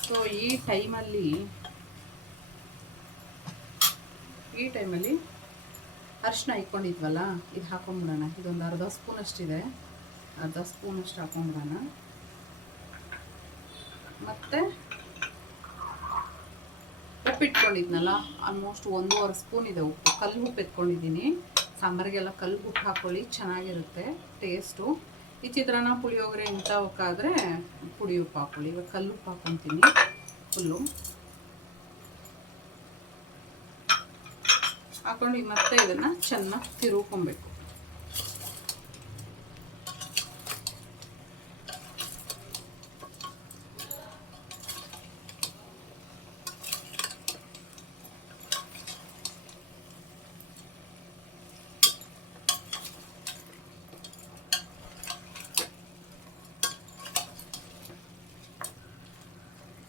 ಸೊ ಈ ಟೈಮಲ್ಲಿ ಅರಿಶಿನ ಇಟ್ಕೊಂಡಿದ್ವಲ್ಲ, ಇದು ಹಾಕೊಂಡ್ಬಿಡೋಣ. ಇದೊಂದು ಅರ್ಧ ಸ್ಪೂನ್ ಅಷ್ಟಿದೆ, ಅರ್ಧ ಸ್ಪೂನ್ ಅಷ್ಟು ಹಾಕೊಂಡ್ಬಿಡೋಣ. ಮತ್ತು ಉಪ್ಪು ಇಟ್ಕೊಂಡಿದ್ನಲ್ಲ, ಆಲ್ಮೋಸ್ಟ್ 1.5 ಸ್ಪೂನ್ ಇದೆ ಉಪ್ಪು. ಕಲ್ಲು ಉಪ್ಪು ಎತ್ಕೊಂಡಿದ್ದೀನಿ. ಸಾಂಬಾರಿಗೆಲ್ಲ ಕಲ್ಲು ಉಪ್ಪು ಹಾಕೊಳ್ಳಿ, ಚೆನ್ನಾಗಿರುತ್ತೆ ಟೇಸ್ಟು. ಈ ಚಿತ್ರಾನ್ನ ಪುಳಿಯೋಗರೆ ಇಂಥವಕ್ಕಾದರೆ ಪುಡಿ ಉಪ್ಪು ಹಾಕೊಳ್ಳಿ. ಇವಾಗ ಕಲ್ಲು ಉಪ್ಪು ಹಾಕ್ಕೊತೀನಿ ಫುಲ್ಲು. ಹಾಕೊಂಡು ಮತ್ತೆ ಇದನ್ನು ಚೆನ್ನಾಗಿ ತಿರುಗ್ಕೊಬೇಕು.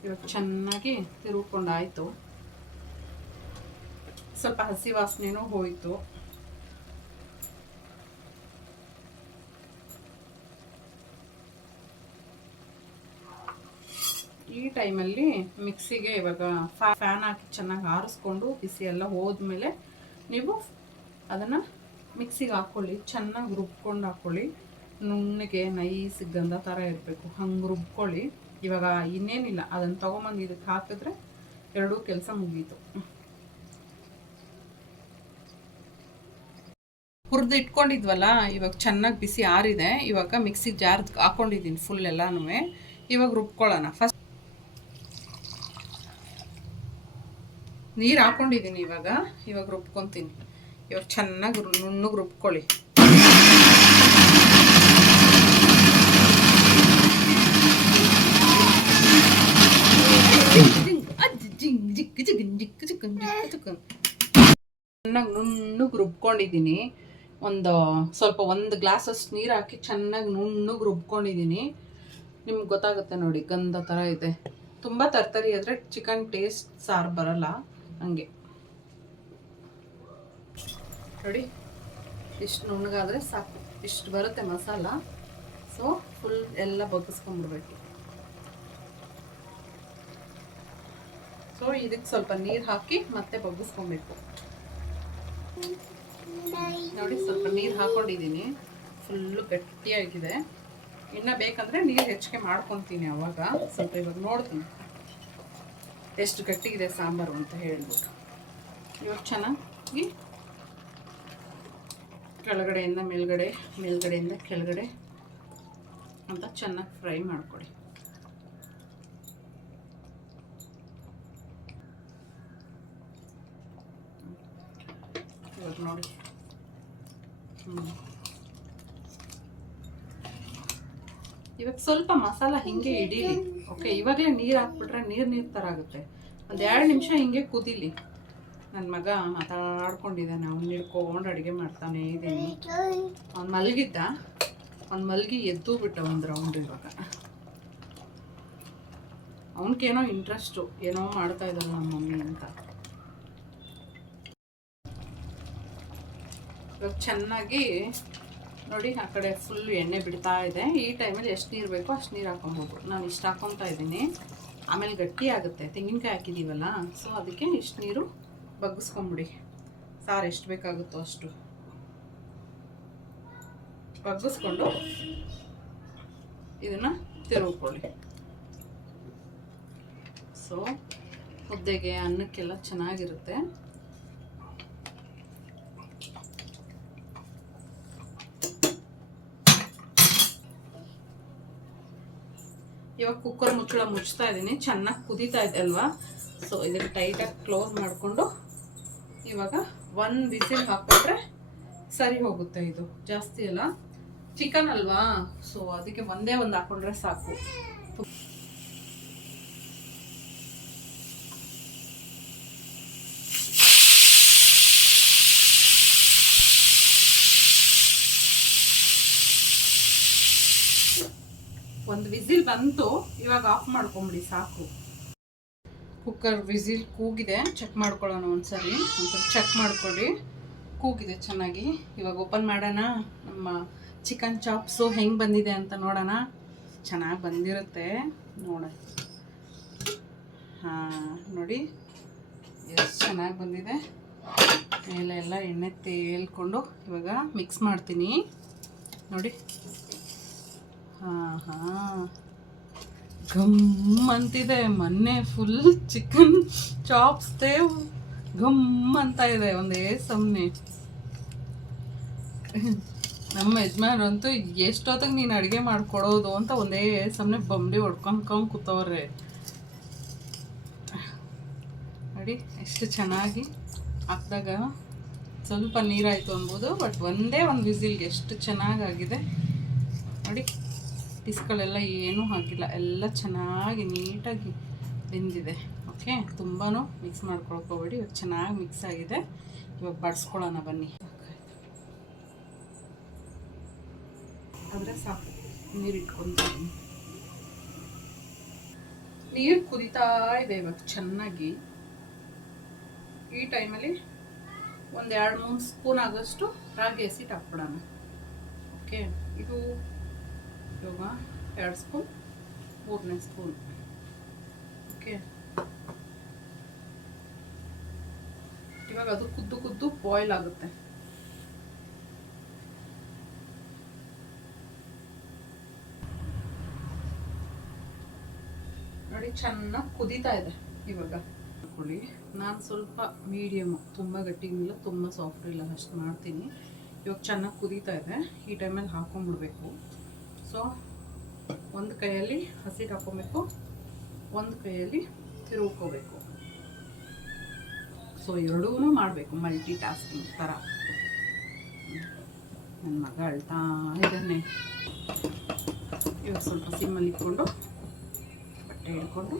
ಇವಾಗ ಚೆನ್ನಾಗಿ ತಿರುಗ್ಕೊಂಡಾಯಿತು. ಸ್ವಲ್ಪ ಹಸಿ ವಾಸನೆನೂ ಹೋಯಿತು. ಈ ಟೈಮಲ್ಲಿ ಮಿಕ್ಸಿಗೆ ಇವಾಗ ಫ್ಯಾನ್ ಹಾಕಿ ಚೆನ್ನಾಗಿ ಆರಿಸ್ಕೊಂಡು ಬಿಸಿ ಎಲ್ಲ ಹೋದ್ಮೇಲೆ ನೀವು ಅದನ್ನು ಮಿಕ್ಸಿಗೆ ಹಾಕ್ಕೊಳ್ಳಿ. ಚೆನ್ನಾಗಿ ರುಬ್ಕೊಂಡು ಹಾಕ್ಕೊಳ್ಳಿ. ನುಣ್ಣಗೆ ನೈಸ್ ಗಂಧ ಥರ ಇರಬೇಕು, ಹಂಗೆ ರುಬ್ಕೊಳ್ಳಿ. ಇವಾಗ ಇನ್ನೇನಿಲ್ಲ, ಅದನ್ನು ತೊಗೊಂಬಂದು ಇದಕ್ಕೆ ಹಾಕಿದ್ರೆ ಎರಡೂ ಕೆಲಸ ಮುಗೀತು. ಹುರಿದು ಇಟ್ಕೊಂಡಿದ್ವಲ್ಲ, ಇವಾಗ ಚೆನ್ನಾಗಿ ಬಿಸಿ ಆರಿದೆ. ಇವಾಗ ಮಿಕ್ಸಿಗೆ ಜಾರ್ ಹಾಕ್ಕೊಂಡಿದ್ದೀನಿ ಫುಲ್ ಎಲ್ಲನೂ. ಇವಾಗ ರುಬ್ಕೊಳ್ಳೋಣ. ಫಸ್ಟ್ ನೀರು ಹಾಕ್ಕೊಂಡಿದ್ದೀನಿ. ಇವಾಗ ರುಬ್ಕೊತೀನಿ. ಇವಾಗ ಚೆನ್ನಾಗಿ ನುಣ್ಣಗೆ ರುಬ್ಕೊಳ್ಳಿ. ಚೆನ್ನಾಗಿ ನುಣ್ಣಗೆ ರುಬ್ಕೊಂಡಿದ್ದೀನಿ. ಒಂದು ಗ್ಲಾಸಷ್ಟು ನೀರು ಹಾಕಿ ಚೆನ್ನಾಗಿ ನುಣ್ಣಗೆ ರುಬ್ಕೊಂಡಿದ್ದೀನಿ. ನಿಮ್ಗೆ ಗೊತ್ತಾಗುತ್ತೆ ನೋಡಿ, ಗಂಧ ಥರ ಇದೆ. ತುಂಬ ತರ್ತರಿ ಆದರೆ ಚಿಕನ್ ಟೇಸ್ಟ್ ಸಾರು ಬರಲ್ಲ. ಹಂಗೆ ನೋಡಿ, ಇಷ್ಟು ನುಣ್ಣಗಾದರೆ ಸಾಕು. ಇಷ್ಟು ಬರುತ್ತೆ ಮಸಾಲ. ಸೊ ಫುಲ್ ಎಲ್ಲ ಬಗ್ಗಿಸ್ಕೊಂಡ್ಬಿಡ್ಬೇಕು. ಸೊ ಇದಕ್ಕೆ ಸ್ವಲ್ಪ ನೀರು ಹಾಕಿ ಮತ್ತೆ ಬಗ್ಗಿಸ್ಕೊಬೇಕು. ನೋಡಿ, ಸ್ವಲ್ಪ ನೀರು ಹಾಕೊಂಡಿದ್ದೀನಿ. ಫುಲ್ಲು ಗಟ್ಟಿಯಾಗಿದೆ. ಇನ್ನು ಬೇಕಂದರೆ ನೀರು ಹೆಚ್ಚಿಗೆ ಮಾಡ್ಕೊತೀನಿ. ಅವಾಗ ಸ್ವಲ್ಪ ಇವಾಗ ನೋಡ್ತೀನಿ ಎಷ್ಟು ಗಟ್ಟಿಗಿದೆ ಸಾಂಬಾರು ಅಂತ ಹೇಳ್ಬಿಟ್ಟು. ಇವಾಗ ಚೆನ್ನಾಗಿ ಕೆಳಗಡೆಯಿಂದ ಮೇಲ್ಗಡೆ, ಮೇಲ್ಗಡೆಯಿಂದ ಕೆಳಗಡೆ ಅಂತ ಚೆನ್ನಾಗಿ ಫ್ರೈ ಮಾಡ್ಕೊಳ್ಳಿ. ಇವಾಗ ನೋಡಿ, ಇವಾಗ ಸ್ವಲ್ಪ ಮಸಾಲ ಹಿಂಗೆ ಹಿಡೀಲಿ. ಓಕೆ, ಇವಾಗಲೇ ನೀರು ಹಾಕ್ಬಿಟ್ರೆ ನೀರು ಥರ ಆಗುತ್ತೆ. ಒಂದು 2 ನಿಮಿಷ ಹಿಂಗೆ ಕುದೀಲಿ. ನನ್ನ ಮಗ ಮಾತಾಡ್ಕೊಂಡಿದ್ದಾನೆ, ಅವ್ನು ಹಿಡ್ಕೊಂಡು ಅಡುಗೆ ಮಾಡ್ತಾನೆ ಇದ್ದೀನಿ. ಅವ್ನು ಮಲಗಿ ಎದ್ದು ಬಿಟ್ಟ ಒಂದು ರೌಂಡ್. ಇವಾಗ ಅವನಿಗೇನೋ ಇಂಟ್ರೆಸ್ಟು, ಏನೋ ಮಾಡ್ತಾ ಇದ್ದಲ್ಲ ನಮ್ಮ ಮಮ್ಮಿ ಅಂತ. ಇವಾಗ ಚೆನ್ನಾಗಿ ನೋಡಿ, ಆ ಕಡೆ ಫುಲ್ ಎಣ್ಣೆ ಬಿಡ್ತಾ ಇದೆ. ಈ ಟೈಮಲ್ಲಿ ಎಷ್ಟು ನೀರು ಬೇಕೋ ಅಷ್ಟು ನೀರು ಹಾಕೊಬೋದು. ನಾನು ಇಷ್ಟು ಹಾಕ್ಕೊತಾ ಇದ್ದೀನಿ. ಆಮೇಲೆ ಗಟ್ಟಿ ಆಗುತ್ತೆ, ತೆಂಗಿನಕಾಯಿ ಹಾಕಿದ್ದೀವಲ್ಲ, ಸೊ ಅದಕ್ಕೆ ಇಷ್ಟು ನೀರು ಬಗ್ಗಿಸ್ಕೊಂಬಿಡಿ. ಸಾರು ಎಷ್ಟು ಬೇಕಾಗುತ್ತೋ ಅಷ್ಟು ಬಗ್ಗಿಸ್ಕೊಂಡು ಇದನ್ನು ತಿರುಗಿಕೊಳ್ಳಿ. ಸೊ ಮುದ್ದೆಗೆ ಅನ್ನಕ್ಕೆಲ್ಲ ಚೆನ್ನಾಗಿರುತ್ತೆ. ಇವಾಗ ಕುಕ್ಕರ್ ಮುಚ್ಚಳ ಮುಚ್ತಾ ಇದ್ದೀನಿ. ಚೆನ್ನಾಗಿ ಕುದೀತಾ ಇದೆ ಅಲ್ವಾ? ಸೊ ಇದನ್ನು ಟೈಟಾಗಿ ಕ್ಲೋಸ್ ಮಾಡಿಕೊಂಡು ಇವಾಗ 1 ವಿಸಿಲ್ ಹಾಕಿದ್ರೆ ಸರಿ ಹೋಗುತ್ತೆ. ಇದು ಜಾಸ್ತಿ ಅಲ್ಲ, ಚಿಕನ್ ಅಲ್ವಾ, ಸೊ ಅದಕ್ಕೆ ಒಂದೇ ಒಂದು ಹಾಕೊಂಡ್ರೆ ಸಾಕು. ಒಂದು ವಿಸಿಲ್ ಬಂತು, ಇವಾಗ ಆಫ್ ಮಾಡ್ಕೊಂಬಿಡಿ ಸಾಕು. ಕುಕ್ಕರ್ ವಿಸಿಲ್ ಕೂಗಿದೆ, ಚೆಕ್ ಮಾಡ್ಕೊಳ್ಳೋಣ ಒಂದ್ಸರಿ ಚೆಕ್ ಮಾಡ್ಕೊಳ್ಳಿ. ಕೂಗಿದೆ ಚೆನ್ನಾಗಿ. ಇವಾಗ ಓಪನ್ ಮಾಡೋಣ. ನಮ್ಮ ಚಿಕನ್ ಚಾಪ್ಸು ಹೆಂಗೆ ಬಂದಿದೆ ಅಂತ ನೋಡೋಣ. ಚೆನ್ನಾಗಿ ಬಂದಿರುತ್ತೆ ನೋಡ. ಹಾಂ ನೋಡಿ ಎಷ್ಟು ಚೆನ್ನಾಗಿ ಬಂದಿದೆ. ಮೇಲೆ ಎಲ್ಲ ಎಣ್ಣೆ ತೇಲ್ಕೊಂಡು ಇವಾಗ ಮಿಕ್ಸ್ ಮಾಡ್ತೀನಿ ನೋಡಿ. ಹಾಂ ಘಮ್ ಅಂತಿದೆ. ಮೊನ್ನೆ ಫುಲ್ ಚಿಕನ್ ಚಾಪ್ಸ್ದೇ ಘಮ್ ಅಂತ ಇದೆ ಒಂದೇ ಸಮನೆ. ನಮ್ಮ ಯಜಮಾನ್ರಂತೂ ಎಷ್ಟೊತ್ತಿಗೆ ನೀನು ಅಡುಗೆ ಮಾಡಿಕೊಡೋದು ಅಂತ ಒಂದೇ ಸಮನೆ ಬಂಬಡಿ ಹೊಡ್ಕೊಂಡು ಕೂತವ್ರೆ ನೋಡಿ. ಎಷ್ಟು ಚೆನ್ನಾಗಿ ಹಾಕಿದಾಗ ಸ್ವಲ್ಪ ನೀರಾಯಿತು ಅನ್ಬೋದು, ಬಟ್ ಒಂದೇ ಒಂದು ವಿಸಿಲ್ಗೆ ಎಷ್ಟು ಚೆನ್ನಾಗಾಗಿದೆ ನೋಡಿ. ಪೀಸ್ಗಳೆಲ್ಲ ಏನೂ ಹಾಕಿಲ್ಲ, ಎಲ್ಲ ಚೆನ್ನಾಗಿ ನೀಟಾಗಿ ಬೆಂದಿದೆ. ಓಕೆ, ತುಂಬಾ ಮಿಕ್ಸ್ ಮಾಡ್ಕೊಳ್ಕೋಬೇಡಿ. ಇವಾಗ ಚೆನ್ನಾಗಿ ಮಿಕ್ಸ್ ಆಗಿದೆ. ಇವಾಗ ಬಡಿಸ್ಕೊಳ್ಳೋಣ ಬನ್ನಿ. ಅಂದರೆ ಸಾಕು, ನೀರು ಇಟ್ಕೊತೀನಿ. ನೀರು ಕುದೀತಾ ಇದೆ ಇವಾಗ ಚೆನ್ನಾಗಿ. ಈ ಟೈಮಲ್ಲಿ ಒಂದು 2-3 ಸ್ಪೂನ್ ಆಗೋಷ್ಟು ರಾಗಿ ಹಸಿಟ್ಟು ಹಾಕ್ಬಿಡೋಣ. ಓಕೆ, ಇದು ಇವಾಗ 2 ಸ್ಪೂನ್, 3ನೇ ಸ್ಪೂನ್. ಓಕೆ, ಇವಾಗ ಅದು ಕುದ್ದು ಬಾಯ್ಲ್ ಆಗುತ್ತೆ. ನೋಡಿ ಚೆನ್ನಾಗಿ ಕುದೀತಾ ಇದೆ. ಇವಾಗ ಹಾಕೊಳ್ಳಿ. ನಾನು ಸ್ವಲ್ಪ ಮೀಡಿಯಮ್, ತುಂಬ ಗಟ್ಟಿಗಿಲ್ಲ ತುಂಬ ಸಾಫ್ಟ್ ಇಲ್ಲ, ಅಷ್ಟು ಮಾಡ್ತೀನಿ. ಇವಾಗ ಚೆನ್ನಾಗಿ ಕುದೀತಾ ಇದೆ. ಈ ಟೈಮಲ್ಲಿ ಹಾಕೊಂಡ್ಬಿಡ್ಬೇಕು. ಸೊ ಒಂದು ಕೈಯಲ್ಲಿ ಹಸಿಟ್ಟು ಹಾಕ್ಕೊಬೇಕು, ಒಂದು ಕೈಯಲ್ಲಿ ತಿರುಗ್ಕೋಬೇಕು. ಸೊ ಎರಡೂ ಮಾಡಬೇಕು, ಮಲ್ಟಿ ಟಾಸ್ಕಿಂಗ್ ಥರ. ನನ್ನ ಮಗ ಅಳ್ತಾ ಇದ್ದಾನೆ. ಇವಾಗ ಸ್ವಲ್ಪ ಸಿಮ್ಮಲ್ಲಿ ಇಟ್ಕೊಂಡು ಬಟ್ಟೆ ಹಿಡ್ಕೊಂಡು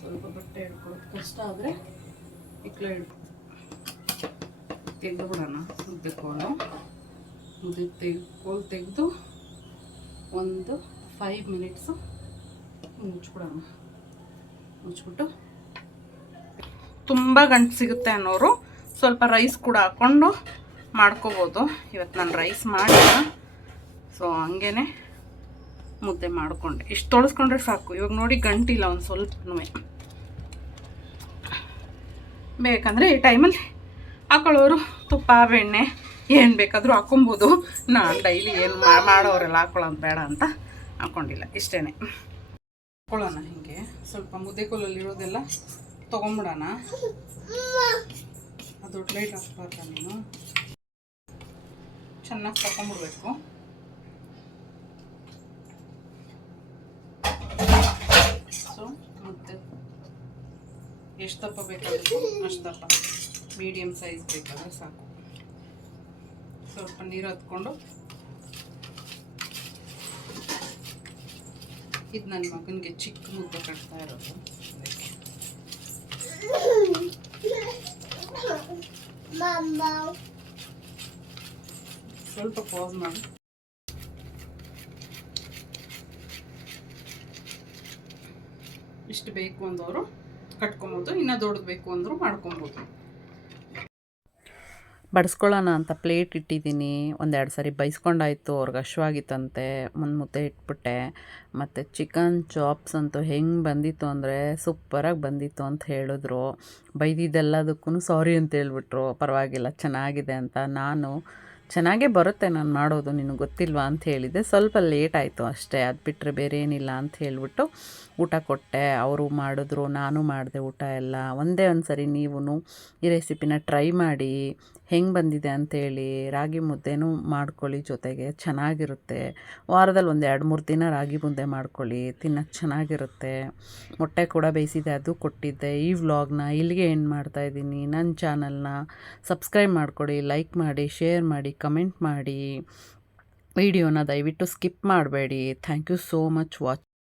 ಸ್ವಲ್ಪ ಬಟ್ಟೆ ಹಿಡ್ಕೊಳ್ಳೋದು ಕಷ್ಟ ಆದರೆ ಇಕ್ಲೆ ತೆಗೆದುಬಿಡೋಣ. ಮುದ್ದೆ ತೆಗೆದು ಒಂದು 5 ಮಿನಿಟ್ಸು ಮುಚ್ಚಿಬಿಡೋಣ. ಮುಚ್ಚಿಬಿಟ್ಟು ತುಂಬ ಗಂಟು ಸಿಗುತ್ತೆ ಅನ್ನೋರು ಸ್ವಲ್ಪ ರೈಸ್ ಕೂಡ ಹಾಕ್ಕೊಂಡು ಮಾಡ್ಕೋಬೋದು. ಇವತ್ತು ನಾನು ರೈಸ್ ಮಾಡಿಲ್ಲ, ಸೊ ಹಂಗೇ ಮುದ್ದೆ ಮಾಡಿಕೊಂಡೆ. ಇಷ್ಟು ತೊಳಸ್ಕೊಂಡ್ರೆ ಸಾಕು. ಇವಾಗ ನೋಡಿ ಗಂಟಿಲ್ಲ ಒಂದು ಸ್ವಲ್ಪನೂ. ಬೇಕಂದರೆ ಈ ಟೈಮಲ್ಲಿ ಹಾಕೊಳ್ಳೋರು ತುಪ್ಪ ಬೆಣ್ಣೆ ಏನು ಬೇಕಾದರೂ ಹಾಕೊಬೋದು. ನಾನು ಡೈಲಿ ಏನು ಮಾಡೋರೆಲ್ಲ ಹಾಕೊಳ್ಳೋದು ಬೇಡ ಅಂತ ಹಾಕ್ಕೊಂಡಿಲ್ಲ, ಇಷ್ಟೇ. ಹಾಕೊಳ್ಳೋಣ ಹೀಗೆ. ಸ್ವಲ್ಪ ಮುದ್ದೆ ಕೋಲಲ್ಲಿರೋದೆಲ್ಲ ತೊಗೊಂಬಿಡೋಣ. ಅದು ಲೈಟ್ ಹಾಕ್ಬಾರ್ದ ನೀನು. ಚೆನ್ನಾಗಿ ತಗೊಂಬಿಡ್ಬೇಕು. ಸೊ ಮುದ್ದೆ ಎಷ್ಟು ದಪ್ಪ ಬೇಕಾಗುತ್ತೆ ಅಷ್ಟು ದಪ್ಪ, ಮೀಡಿಯಮ್ ಸೈಜ್ ಬೇಕಾದರೆ ಸಾಕು. ಸ್ವಲ್ಪ ನೀರು ಹತ್ಕೊಂಡು ಇದು ನನ್ನ ಮಗನಿಗೆ ಚಿಕ್ಕ ಮುದ್ದೆ ಕಟ್ತಾ ಇರೋದು. ಸ್ವಲ್ಪ ಪಾಸ್ ಮಾಡಿ. ಇಷ್ಟು ಬೇಕು ಅಂದವರು ಕಟ್ಕೊಬೋದು, ಇನ್ನೂ ದೊಡ್ಡದು ಬೇಕು ಅಂದರೂ ಮಾಡ್ಕೊಬೋದು. ಬಡಿಸ್ಕೊಳ್ಳೋಣ ಅಂತ ಪ್ಲೇಟ್ ಇಟ್ಟಿದ್ದೀನಿ. ಒಂದೆರಡು ಸರಿ ಬೈಸ್ಕೊಂಡಾಯಿತು, ಅವ್ರಿಗೆ ಹಶ್ವಾಗಿತ್ತಂತೆ, ಒಂದು ಮುದ್ದೆ ಇಟ್ಬಿಟ್ಟೆ. ಮತ್ತು ಚಿಕನ್ ಚಾಪ್ಸ್ ಅಂತೂ ಹೆಂಗೆ ಬಂದಿತ್ತು ಅಂದರೆ ಸೂಪರಾಗಿ ಬಂದಿತ್ತು ಅಂತ ಹೇಳಿದ್ರು. ಬೈದಿದ್ದೆಲ್ಲದಕ್ಕೂ ಸಾರಿ ಅಂತ ಹೇಳ್ಬಿಟ್ರು, ಪರವಾಗಿಲ್ಲ ಚೆನ್ನಾಗಿದೆ ಅಂತ. ನಾನು ಚೆನ್ನಾಗೇ ಬರುತ್ತೆ ನಾನು ಮಾಡೋದು, ನಿನಗೆ ಗೊತ್ತಿಲ್ವಾ ಅಂತ ಹೇಳಿದ್ದೆ. ಸ್ವಲ್ಪ ಲೇಟ್ ಆಯಿತು ಅಷ್ಟೇ, ಅದು ಬಿಟ್ಟರೆ ಬೇರೆ ಏನಿಲ್ಲ ಅಂತ ಹೇಳಿಬಿಟ್ಟು ಊಟ ಕೊಟ್ಟೆ. ಅವರು ಮಾಡಿದ್ರು, ನಾನು ಮಾಡಿದೆ ಊಟ ಎಲ್ಲ. ಒಂದೇ ಒಂದು ಸರಿ ನೀವು ಈ ರೆಸಿಪಿನ ಟ್ರೈ ಮಾಡಿ, ಹೆಂಗೆ ಬಂದಿದೆ ಅಂತೇಳಿ. ರಾಗಿ ಮುದ್ದೆನೂ ಮಾಡ್ಕೊಳ್ಳಿ ಜೊತೆಗೆ, ಚೆನ್ನಾಗಿರುತ್ತೆ. ವಾರದಲ್ಲಿ ಒಂದು 2-3 ದಿನ ರಾಗಿ ಮುದ್ದೆ ಮಾಡ್ಕೊಳ್ಳಿ, ತಿನ್ನೋಕ್ಕೆ ಚೆನ್ನಾಗಿರುತ್ತೆ. ಮೊಟ್ಟೆ ಕೂಡ ಬೇಯಿಸಿದೆ, ಅದು ಕೊಟ್ಟಿದ್ದೆ. ಈ ವ್ಲಾಗ್ನ ಇಲ್ಲಿಗೆ ಎಂಡ್ ಮಾಡ್ತಾಯಿದ್ದೀನಿ. ನನ್ನ ಚಾನಲ್ನ ಸಬ್ಸ್ಕ್ರೈಬ್ ಮಾಡಿಕೊಡಿ, ಲೈಕ್ ಮಾಡಿ, ಶೇರ್ ಮಾಡಿ, ಕಮೆಂಟ್ ಮಾಡಿ. ವಿಡಿಯೋನ ದಯವಿಟ್ಟು ಸ್ಕಿಪ್ ಮಾಡಬೇಡಿ. Thank you so much watch